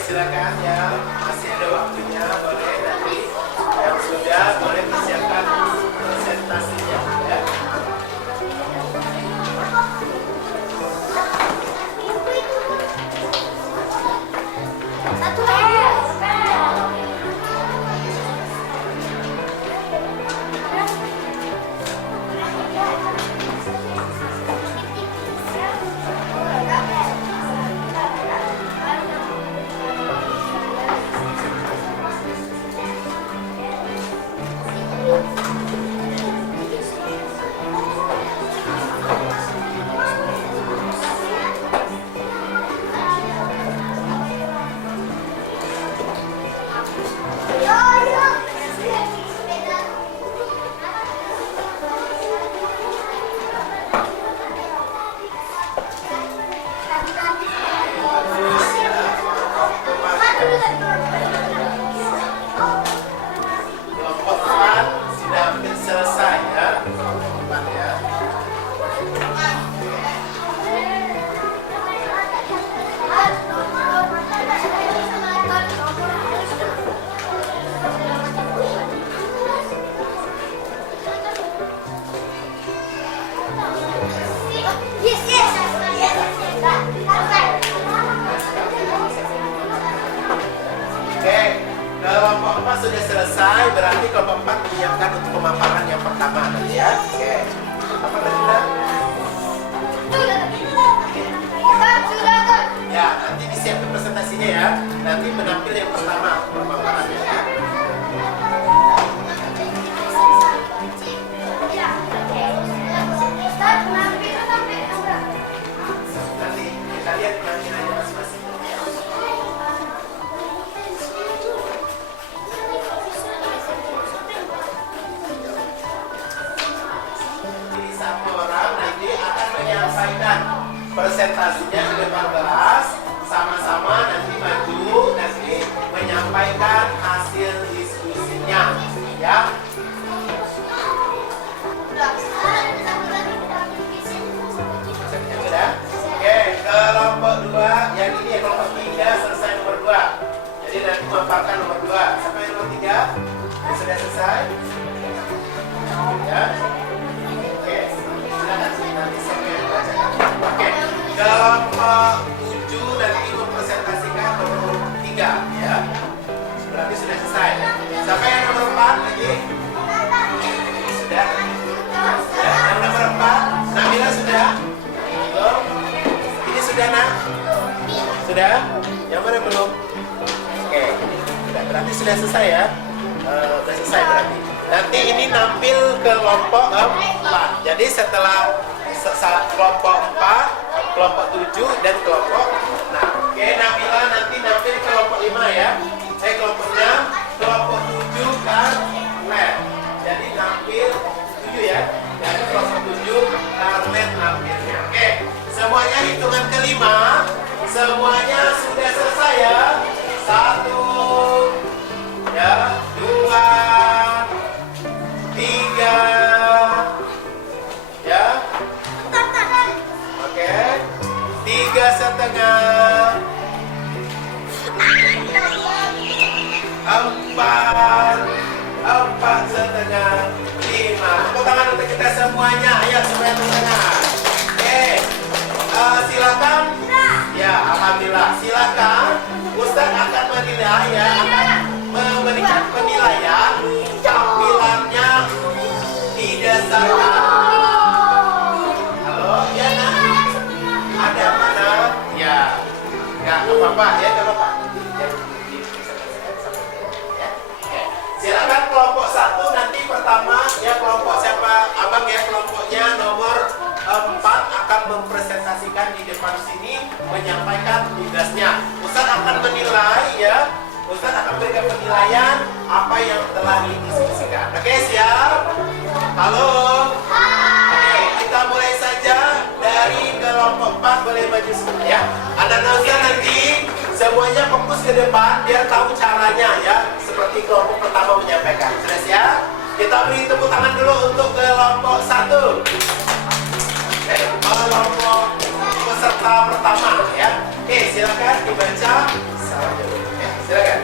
Silakan ya, masih ada waktunya, boleh nanti yang sudah boleh persiapkan presentasinya ya. nanti menampil yang pertama pemaparannya ya. Nanti kita lihat penampilannya masing-masing. Jadi satu orang nanti akan menyampaikan presentasinya di depan kelas, sama-sama nanti maju nanti menyampaikan hasil diskusinya ya. Sudah? Oke, kelompok 2 yang ini kelompok 3 selesai nomor 2. Jadi nanti memaparkan nomor 2. Sampai nomor 3 sudah selesai? Ya. Oke, silakan nanti saya bacakan. Oke, kelompok 7 nanti mempresentasikan nomor 3 ya. Berarti sudah selesai. Sampai yang nomor 4 lagi? Sudah? Ya, yang nomor 4 Nabila sudah? Belum? Ini sudah nak? Sudah? Yang mana belum? Oke, berarti sudah selesai ya? Sudah selesai berarti. Nanti ini nampil kelompok 4. Jadi setelah kelompok 4, kelompok 7 dan kelompok 6. Oke, Nabila nanti nampil kelompok 5 ya. Kelompok 6, kelompok 7 kan lab. Jadi nampil 7 ya. Jadi kelompok 7 karnet nampilnya. Oke, semuanya hitungan kelima. Semuanya sudah selesai ya. 1 ya, 2 3 ya. Oke, 3,5 4,5 Tepuk tangan untuk kita semuanya. Ayo semuanya tepuk tangan. Oke, silakan. Ya, alhamdulillah. Silakan. Ustaz akan menilai ya, akan memberikan penilaian tampilannya didasarkan. Halo, ya nak? Ada mana? Ya, nggak apa-apa ya, nggak apa-apa. Silakan kelompok 1 nanti pertama ya, kelompok siapa abang ya, kelompoknya nomor 4 akan mempresentasikan di depan sini, menyampaikan tugasnya. Ustaz akan menilai ya, Ustaz akan berikan penilaian apa yang telah didiskusikan. Oke, siap? Halo? Oke, kita mulai saja dari kelompok 4, boleh maju semua ya. Anak-anak Ustaz nanti semuanya fokus ke depan biar tahu caranya ya, seperti kelompok pertama menyampaikan. Sudah siap? Kita beri tepuk tangan dulu untuk kelompok 1. Kelompok peserta pertama ya. Oke, silakan dibaca. Ya, silakan.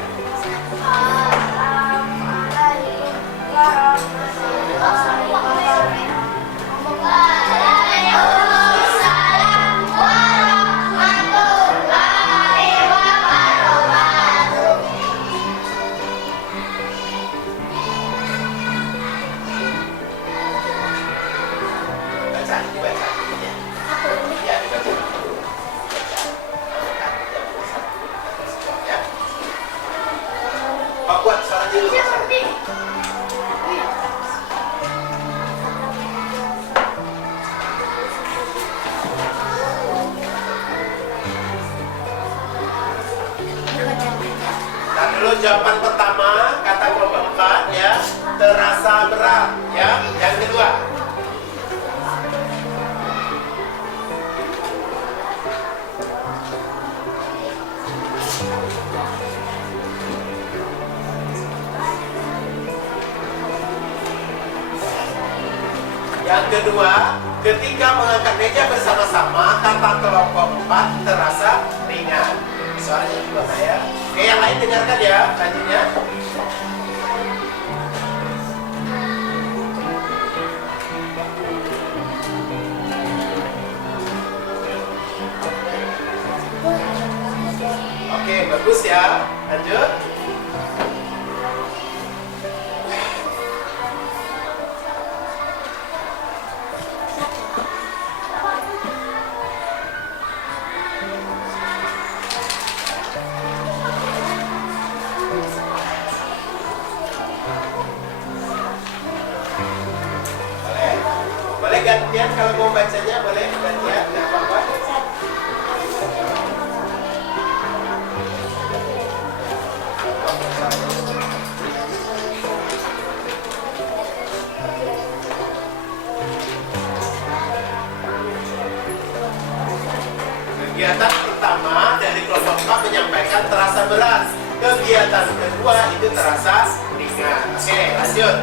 Buat suaranya dulu. Nah, dulu jawaban pertama kata kelompok 4 ya, terasa berat ya. Yang kedua, ketika mengangkat meja bersama-sama, kata kelompok 4 terasa ringan. Suaranya juga saya. Oke, yang lain dengarkan ya, lanjutnya. Oke, bagus ya. Lanjut. kalau mau bacanya boleh dan ya, tidak apa-apa. Kegiatan pertama dari kelompok 4 menyampaikan terasa berat. Kegiatan kedua itu terasa ringan. Oke, lanjut.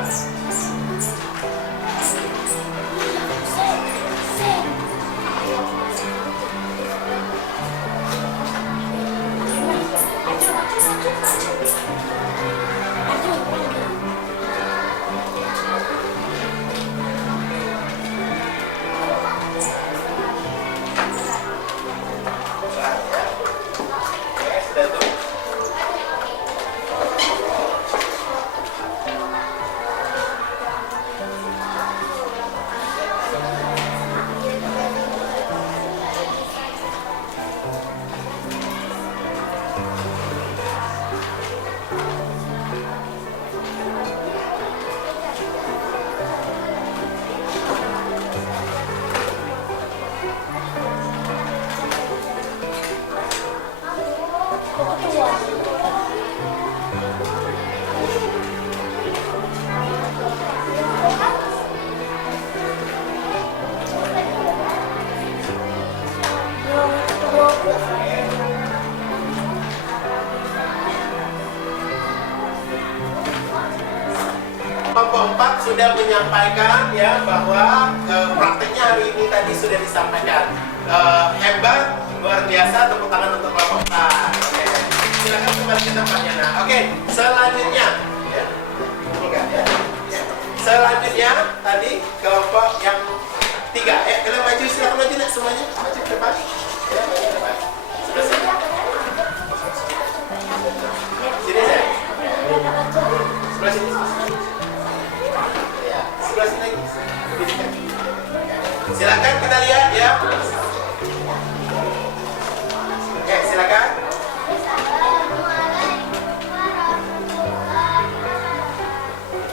Kelompok 4 sudah menyampaikan ya bahwa prakteknya hari ini tadi sudah disampaikan. Hebat, luar biasa, tepuk tangan untuk kelompok 4. Oke. Silakan kembali ke tempatnya. Nah, oke, selanjutnya ya. Ini kan ya. Selanjutnya tadi kelompok yang 3. Kalian maju, silakan maju nak semuanya. Maju ke depan. Ya, maju ke depan. Sebelah sini. Sini saya. Sebelah sini. Sebelah sini lagi. Silakan kita lihat ya. Oke, silakan.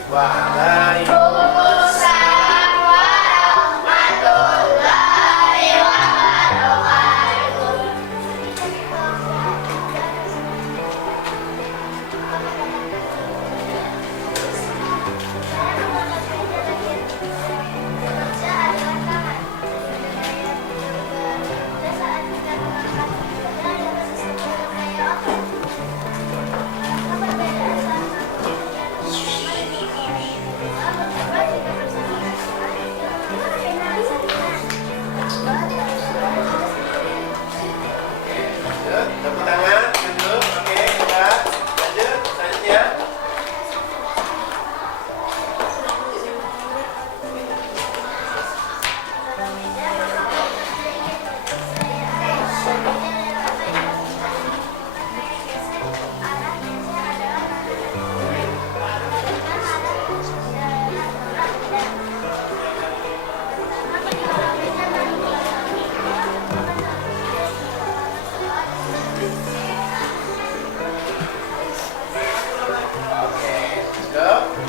Waalaikumsalam warahmatullahi wabarakatuh. Tepuk tangan, duduk. Oke, kita lanjut. Selanjutnya.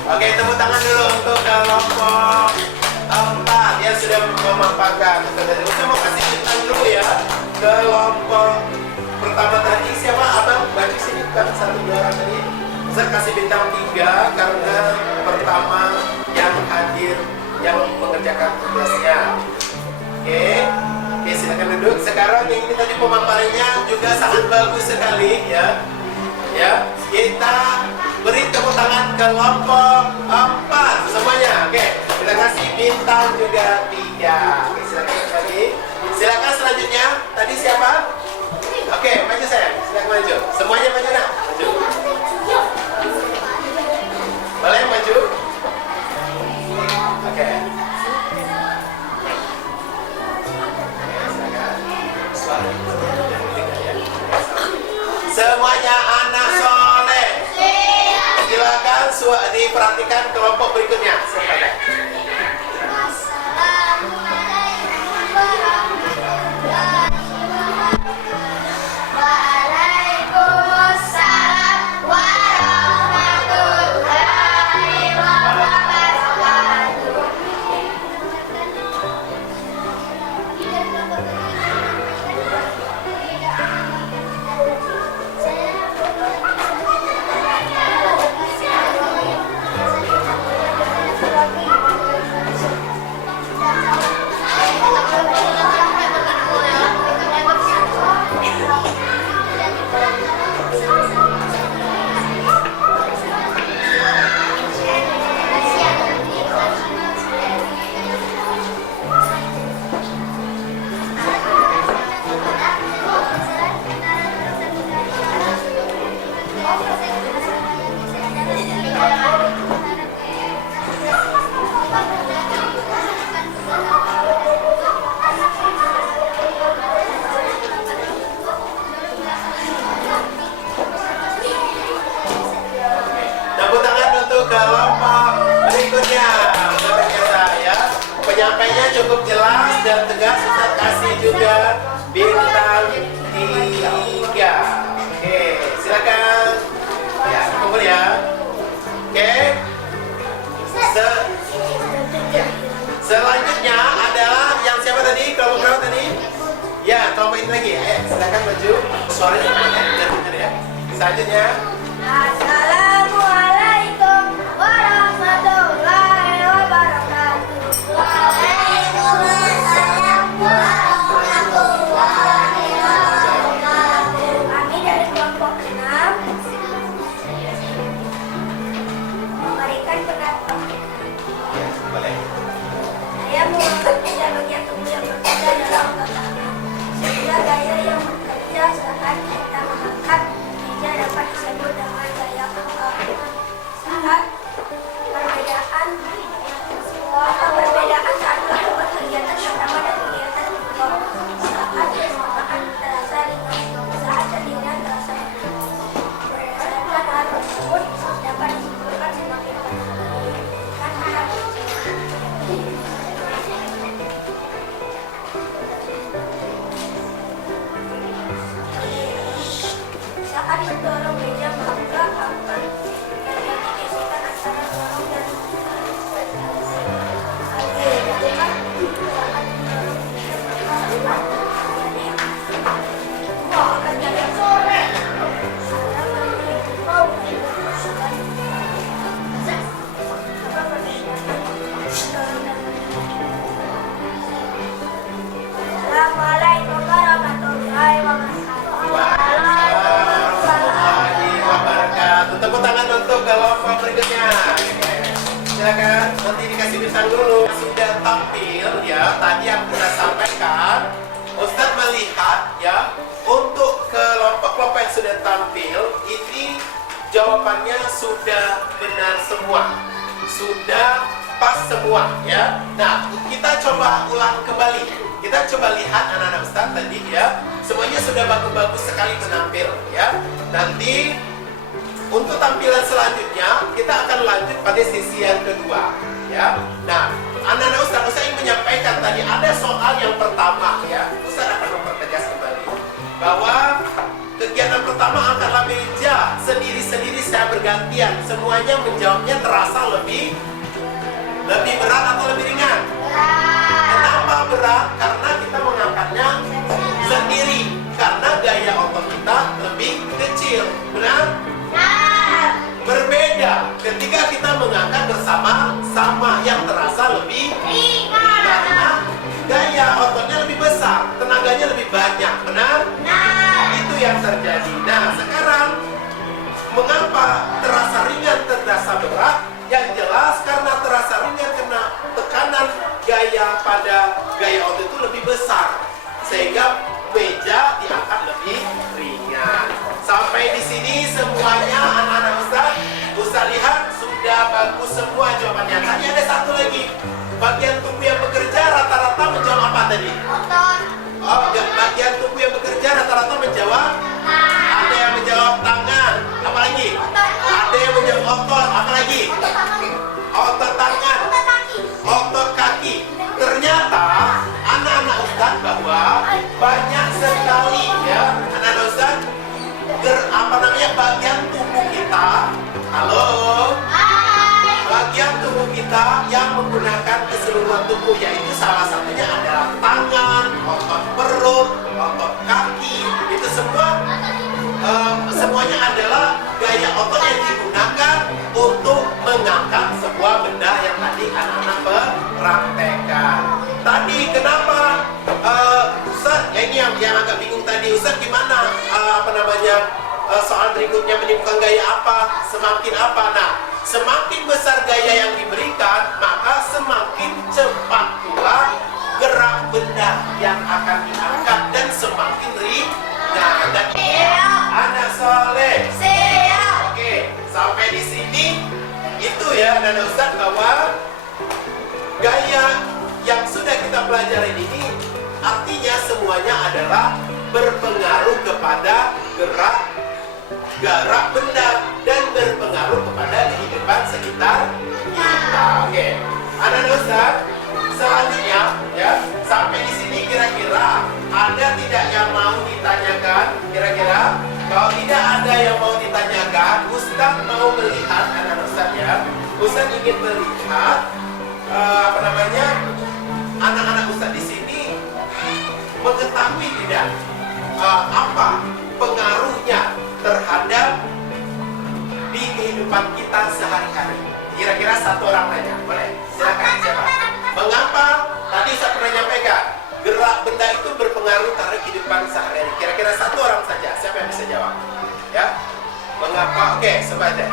Oke, tepuk tangan dulu untuk kelompok 4 yang sudah memaparkan. Saya mau kasih bintang dulu ya. Kelompok pertama tadi siapa? Abang, baju sini kan 1-2 orang tadi. Saya kasih bintang 3 karena pertama yang hadir yang mengerjakan tugasnya. Oke, silakan duduk. Sekarang yang ini tadi pemaparannya juga sangat bagus sekali ya. Ya, kita beri tepuk tangan kelompok 4 semuanya. Oke, kita kasih bintang juga 3. Oke, silakan kembali. Silakan selanjutnya. Tadi siapa? Oke, maju saya. Silakan maju. Semuanya maju nak. Maju. Boleh maju? Oke. Semuanya anak soleh. Silakan diperhatikan kelompok berikutnya. Silakan. Waalaikumsalam warahmatullahi wabarakatuh. cukup jelas dan tegas. Ustaz kasih juga bintang 3. Oke, silakan. Ya, kumpul ya. Oke. Selanjutnya adalah yang siapa tadi? Kelompok berapa tadi? Ya, kelompok ini lagi. Ayo, silakan maju. Suaranya biar dengar ya. Selanjutnya. Assalamualaikum warahmatullahi wabarakatuh. Waalaikumsalam warahmatullahi wabarakatuh. Kami dari kelompok 6 memberikan pendapat. Ya, boleh. Saya mengangkat meja bagian tubuh yang berbeda dalam kata sehingga gaya yang bekerja saat kita mengangkat meja dapat disebut dengan gaya saat perbedaan saat melakukan kegiatan pertama dan kegiatan kedua saat kesamaan terasa ringan saat sendirian terasa ringan berdasarkan hal tersebut dapat disimpulkan semakin kan harap saat mendorong meja maka akan terjadi gesekan antara dorong dan Assalamualaikum warahmatullahi wabarakatuh. Warahmatullahi wabarakatuh. Tepuk tangan untuk kelompok berikutnya. Silakan, nanti dikasih bintang dulu. Sudah tampil ya, tadi yang kita sampaikan. Ustadz melihat ya, untuk kelompok-kelompok yang sudah tampil, ini jawabannya sudah benar semua. Sudah pas semua ya. Nah, kita coba ulang kembali. Kita coba lihat anak-anak Ustadz tadi ya. Semuanya sudah bagus-bagus sekali menampil ya. Nanti untuk tampilan selanjutnya kita akan lanjut pada sesi yang kedua ya. Nah, anak-anak Ustadz ingin menyampaikan tadi ada soal yang pertama ya. Ustadz akan mempertegas kembali bahwa kegiatan pertama adalah meja sendiri-sendiri saya bergantian. Semuanya menjawabnya terasa lebih berat atau lebih ringan? Kenapa berat? Karena kita mengangkatnya sendiri. Karena gaya otot kita lebih kecil. Benar? Berbeda ketika kita mengangkat bersama-sama yang terasa lebih ringan. Karena gaya ototnya lebih besar, tenaganya lebih banyak. Benar? Itu yang terjadi. Nah, sekarang mengapa terasa ringan terasa berat? Yang jelas karena terasa ringan karena tekanan gaya pada gaya otot itu lebih besar sehingga meja diangkat lebih ringan. Sampai di sini semuanya anak-anak Ustaz lihat sudah bagus semua jawabannya. Tadi ada satu lagi, bagian tubuh yang bekerja rata-rata menjawab apa tadi? otot. Oh, bagian tubuh yang bekerja rata-rata menjawab? Ada yang menjawab tangan, apa lagi? Ada yang menjawab otot, apa lagi? Otot tangan, otot kaki. Ternyata anak-anak Ustaz bahwa banyak sekali ya anak-anak Ustaz bagian tubuh kita. Halo. Bagian tubuh kita yang menggunakan keseluruhan tubuh, yaitu salah satunya adalah tangan, otot perut, otot kaki. Itu semua semuanya adalah gaya otot yang digunakan untuk mengangkat sebuah benda yang tadi anak-anak praktekkan. Tadi kenapa Ustaz, ya ini yang agak bingung tadi, Ustaz gimana soal berikutnya menimbulkan gaya apa, semakin apa? Nah, semakin besar gaya yang diberikan, maka semakin cepat pula gerak benda yang akan diangkat dan semakin ringan. Dan anak soleh. Oke, sampai di sini itu ya, dan Ustaz bahwa gaya yang sudah kita pelajari ini artinya semuanya adalah berpengaruh kepada gerak benda dan berpengaruh kepada kehidupan sekitar kita. Oke, anak Ustaz, selanjutnya ingin melihat anak-anak Ustadz di sini mengetahui tidak apa pengaruhnya terhadap di kehidupan kita sehari-hari. Kira-kira satu orang nanya, boleh? Silakan siapa? Mengapa? Tadi saya pernah nyampaikan gerak benda itu berpengaruh terhadap kehidupan sehari-hari. Kira-kira satu orang saja, siapa yang bisa jawab? Ya? Mengapa? Oke, coba aja.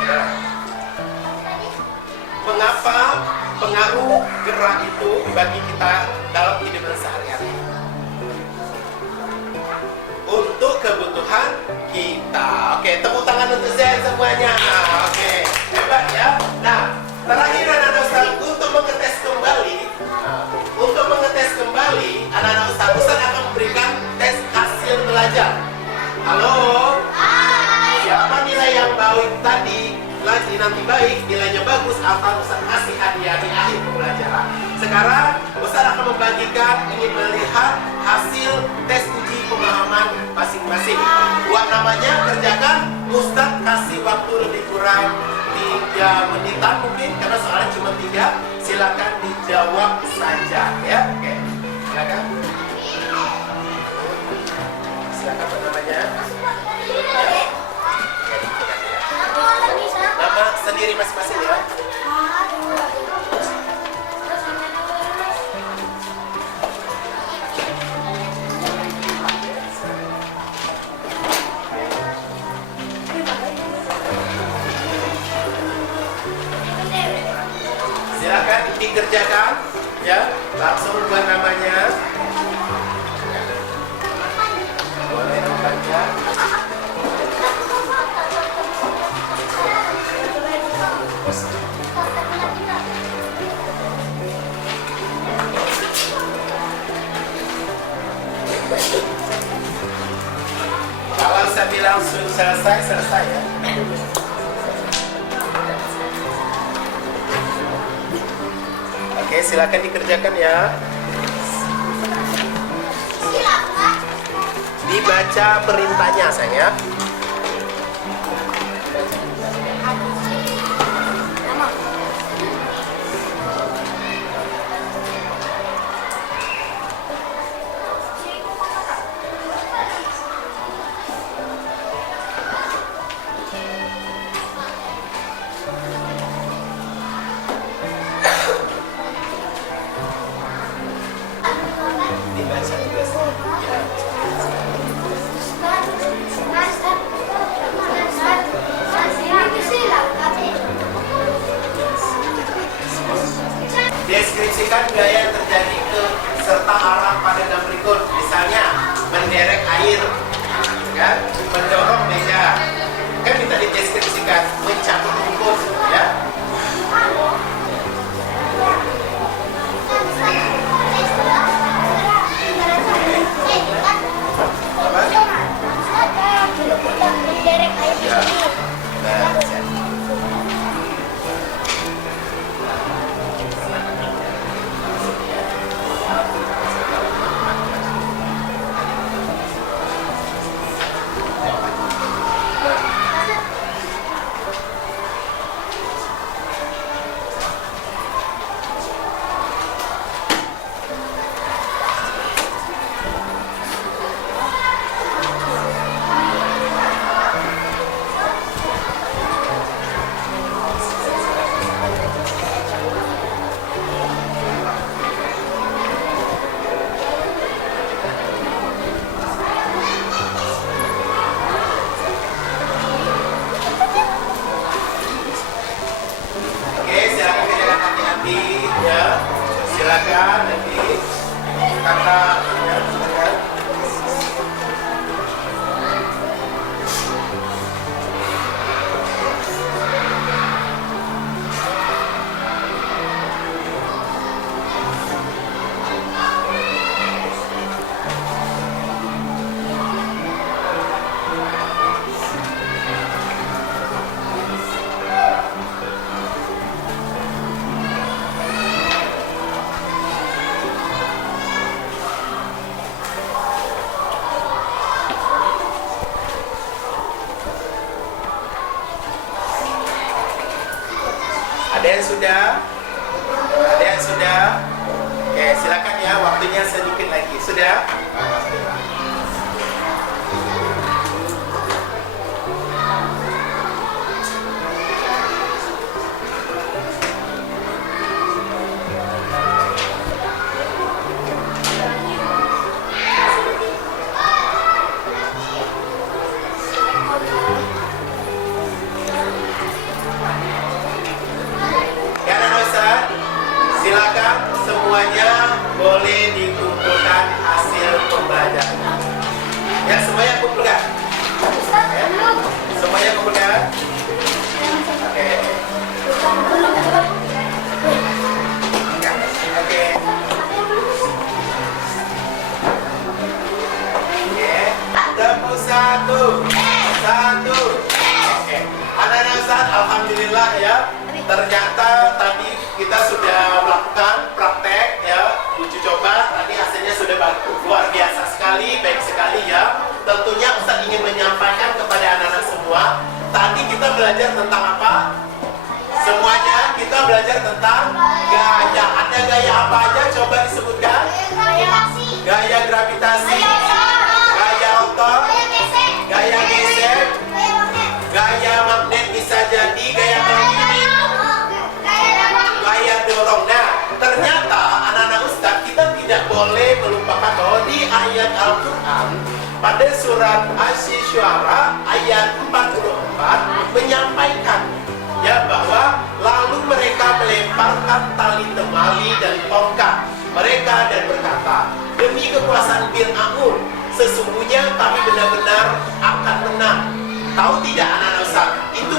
Mengapa pengaruh gerak itu bagi kita dalam kehidupan sehari-hari? Untuk kebutuhan kita. Oke, tepuk tangan untuk saya semuanya. Oke, hebat ya. Nah, terakhir anak-anak Ustaz, untuk mengetes kembali, anak-anak Ustaz akan memberikan tes hasil belajar. Halo? Siapa nilai yang baik tadi? Nanti baik, nilainya bagus, atau Ustaz kasih hadiah di akhir pembelajaran. Sekarang Ustaz akan membagikan, ingin melihat hasil tes uji pemahaman masing-masing. Buat namanya, kerjakan. Ustaz kasih waktu lebih kurang 3 menitan mungkin, karena soalnya cuma 3. Silakan dijawab saja ya. Oke, silakan. Silakan apa namanya? Nama sendiri masing-masing ya. Silakan dikerjakan ya. Langsung buat namanya. Boleh membaca. Kalau saya bilang selesai ya. Oke, silakan dikerjakan ya. Dibaca perintahnya, sayang ya. Dibaca tugasnya. Ya. yang sudah? Ada yang sudah? Oke, silakan ya, waktunya sedikit lagi. Sudah? Alhamdulillah. Silakan semuanya boleh dikumpulkan hasil pembelajaran. Ya, semuanya kumpulkan. Ya. Semuanya kumpulkan. Oke. Oke. Oke. Tepuk satu. Satu. Oke. Anak-anak Ustaz, alhamdulillah ya. Ternyata tadi kita sudah melakukan praktek ya, uji coba. Tadi hasilnya sudah luar biasa sekali, baik sekali ya. Tentunya Ustaz ingin menyampaikan kepada anak-anak semua. Tadi kita belajar tentang apa? Semuanya kita belajar tentang gaya. Ada gaya apa aja? Coba disebutkan. Gaya gravitasi, gaya otot, gaya geser, gaya magnet bisa jadi gaya magnet, gaya dorong. Nah, ternyata anak-anak Ustaz kita tidak boleh melupakan bahwa di ayat Al-Quran pada surat Asy-Syu'ara ayat 44 menyampaikan ya bahwa lalu mereka melemparkan tali temali dan tongkat mereka dan berkata, demi kekuasaan Fir'aun sesungguhnya kami benar-benar akan menang. Tahu tidak anak-anak Ustaz, itu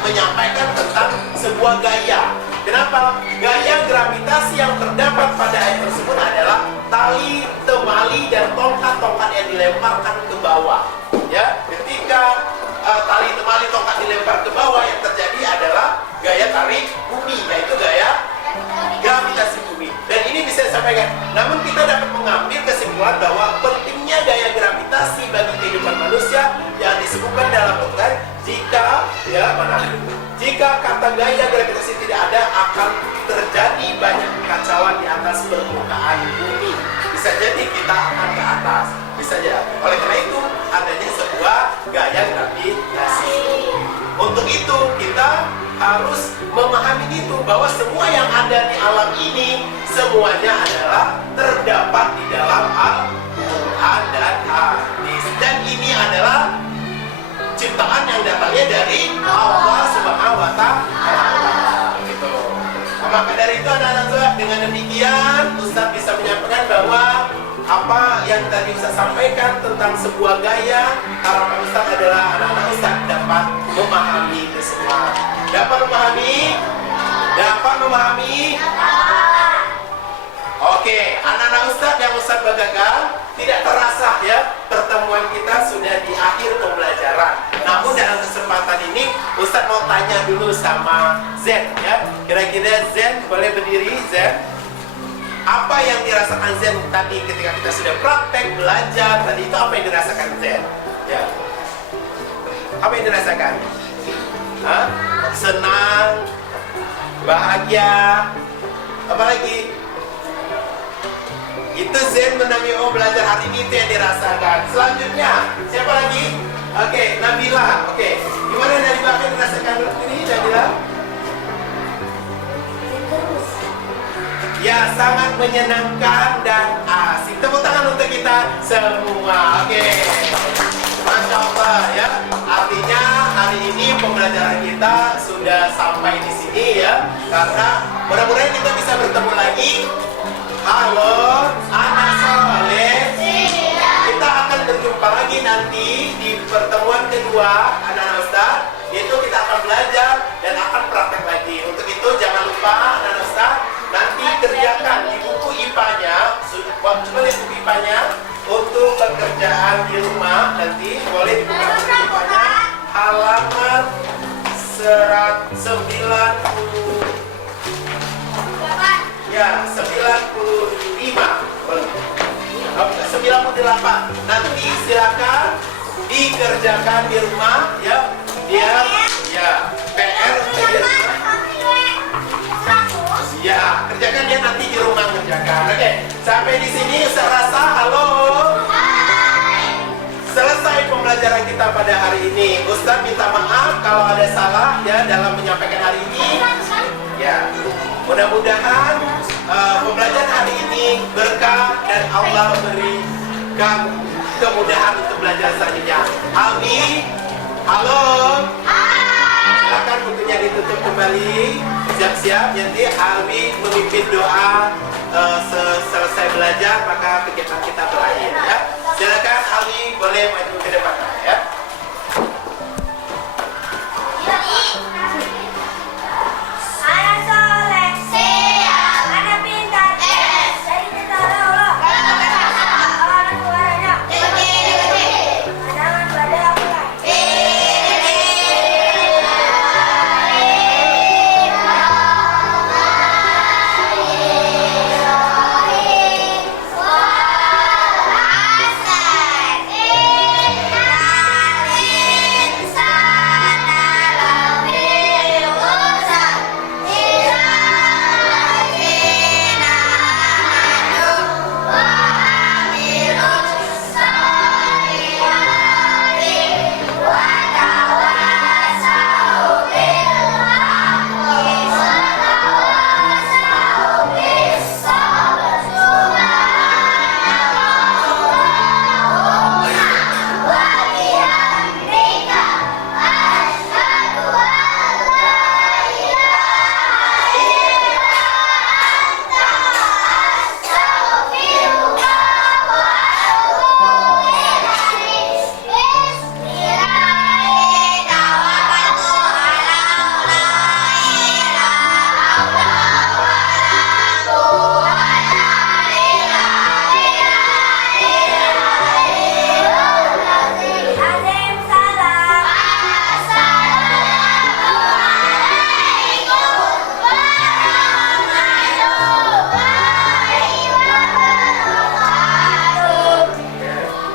menyampaikan tentang sebuah gaya. Kenapa? Gaya gravitasi yang terdapat pada ayat tersebut adalah tali, temali, dan tongkat-tongkat yang dilemparkan ke bawah. Ya, ketika tali, temali, tongkat dilempar ke bawah, yang terjadi adalah gaya tarik bumi, yaitu gaya gravitasi bumi. Dan ini bisa disampaikan. Namun kita dapat mengambil kesimpulan bahwa pentingnya gaya gravitasi bagi kehidupan manusia yang disebutkan dalam Al-Quran. Jika kata gaya gravitasi tidak ada, akan terjadi banyak kekacauan di atas permukaan bumi. Bisa jadi kita akan ke atas, bisa jadi. Oleh karena itu adanya sebuah gaya gravitasi. Untuk itu kita harus memahami itu, bahwa semua yang ada di alam ini semuanya adalah terdapat di dalam Al-Quran dan hadis. Dan ini adalah ciptaan yang datangnya dari Allah Subhanahu wa Ta'ala. Gitu. Maka dari itu anak-anak Ustaz, dengan demikian Ustaz bisa menyampaikan bahwa apa yang tadi Ustaz sampaikan tentang sebuah gaya, harapan Ustaz adalah anak-anak Ustaz dapat memahami itu semua. Dapat memahami? Dapat memahami? Oke, anak-anak Ustaz yang Ustaz banggakan, tidak terasa ya pertemuan kita sudah di akhir pembelajaran. Namun dalam kesempatan ini Ustaz mau tanya dulu sama Zen ya. Kira-kira Zen boleh berdiri, Zen? Apa yang dirasakan Zen tadi ketika kita sudah praktek belajar tadi itu, apa yang dirasakan Zen? Ya. Apa yang dirasakan? Hah? Senang, bahagia, apa lagi? Itu Zen menangis, oh belajar hari ini itu yang dirasakan. Selanjutnya, siapa lagi? Oke, Nabila. Oke, gimana Nabila apa yang dirasakan ini, Nabila? Ya, sangat menyenangkan dan asik. Tepuk tangan untuk kita semua. Oke, Masya Allah ya. Artinya hari ini pembelajaran kita sudah sampai di sini ya. Karena mudah-mudahan kita bisa bertemu lagi. Halo, anak soleh. Kita akan berjumpa lagi nanti di pertemuan kedua anak-anak Ustaz. Itu kita akan belajar dan akan praktek lagi. Untuk itu jangan lupa anak-anak Ustaz, nanti kerjakan di buku IPA-nya. Coba lihat buku IPA-nya untuk pekerjaan di rumah. Nanti boleh dibuka buku IPA-nya halaman 90. Ya, 95. 98. Nanti silakan dikerjakan di rumah ya. Biar ya PR untuk di rumah. Ustaz minta maaf kalau ada salah ya dalam menyampaikan hari ini. Ya, mudah-mudahan pembelajaran hari ini berkah dan Allah berikan kemudahan untuk belajar selanjutnya. Alwi, halo. Silakan bukunya ditutup kembali. Siap-siap, nanti Alwi memimpin doa selesai belajar maka kegiatan kita berakhir ya. Silakan Alwi boleh maju ke depan ya. Anak soleh, siap. Anak pintar, yes. Jadi tentara Allah. Anak suaranya, pandangan pada Allah.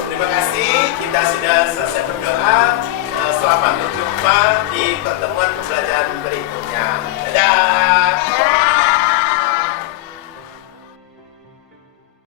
Terima kasih, kita sudah selesai berdoa. Selamat berjumpa di pertemuan pembelajaran berikutnya. Dadah.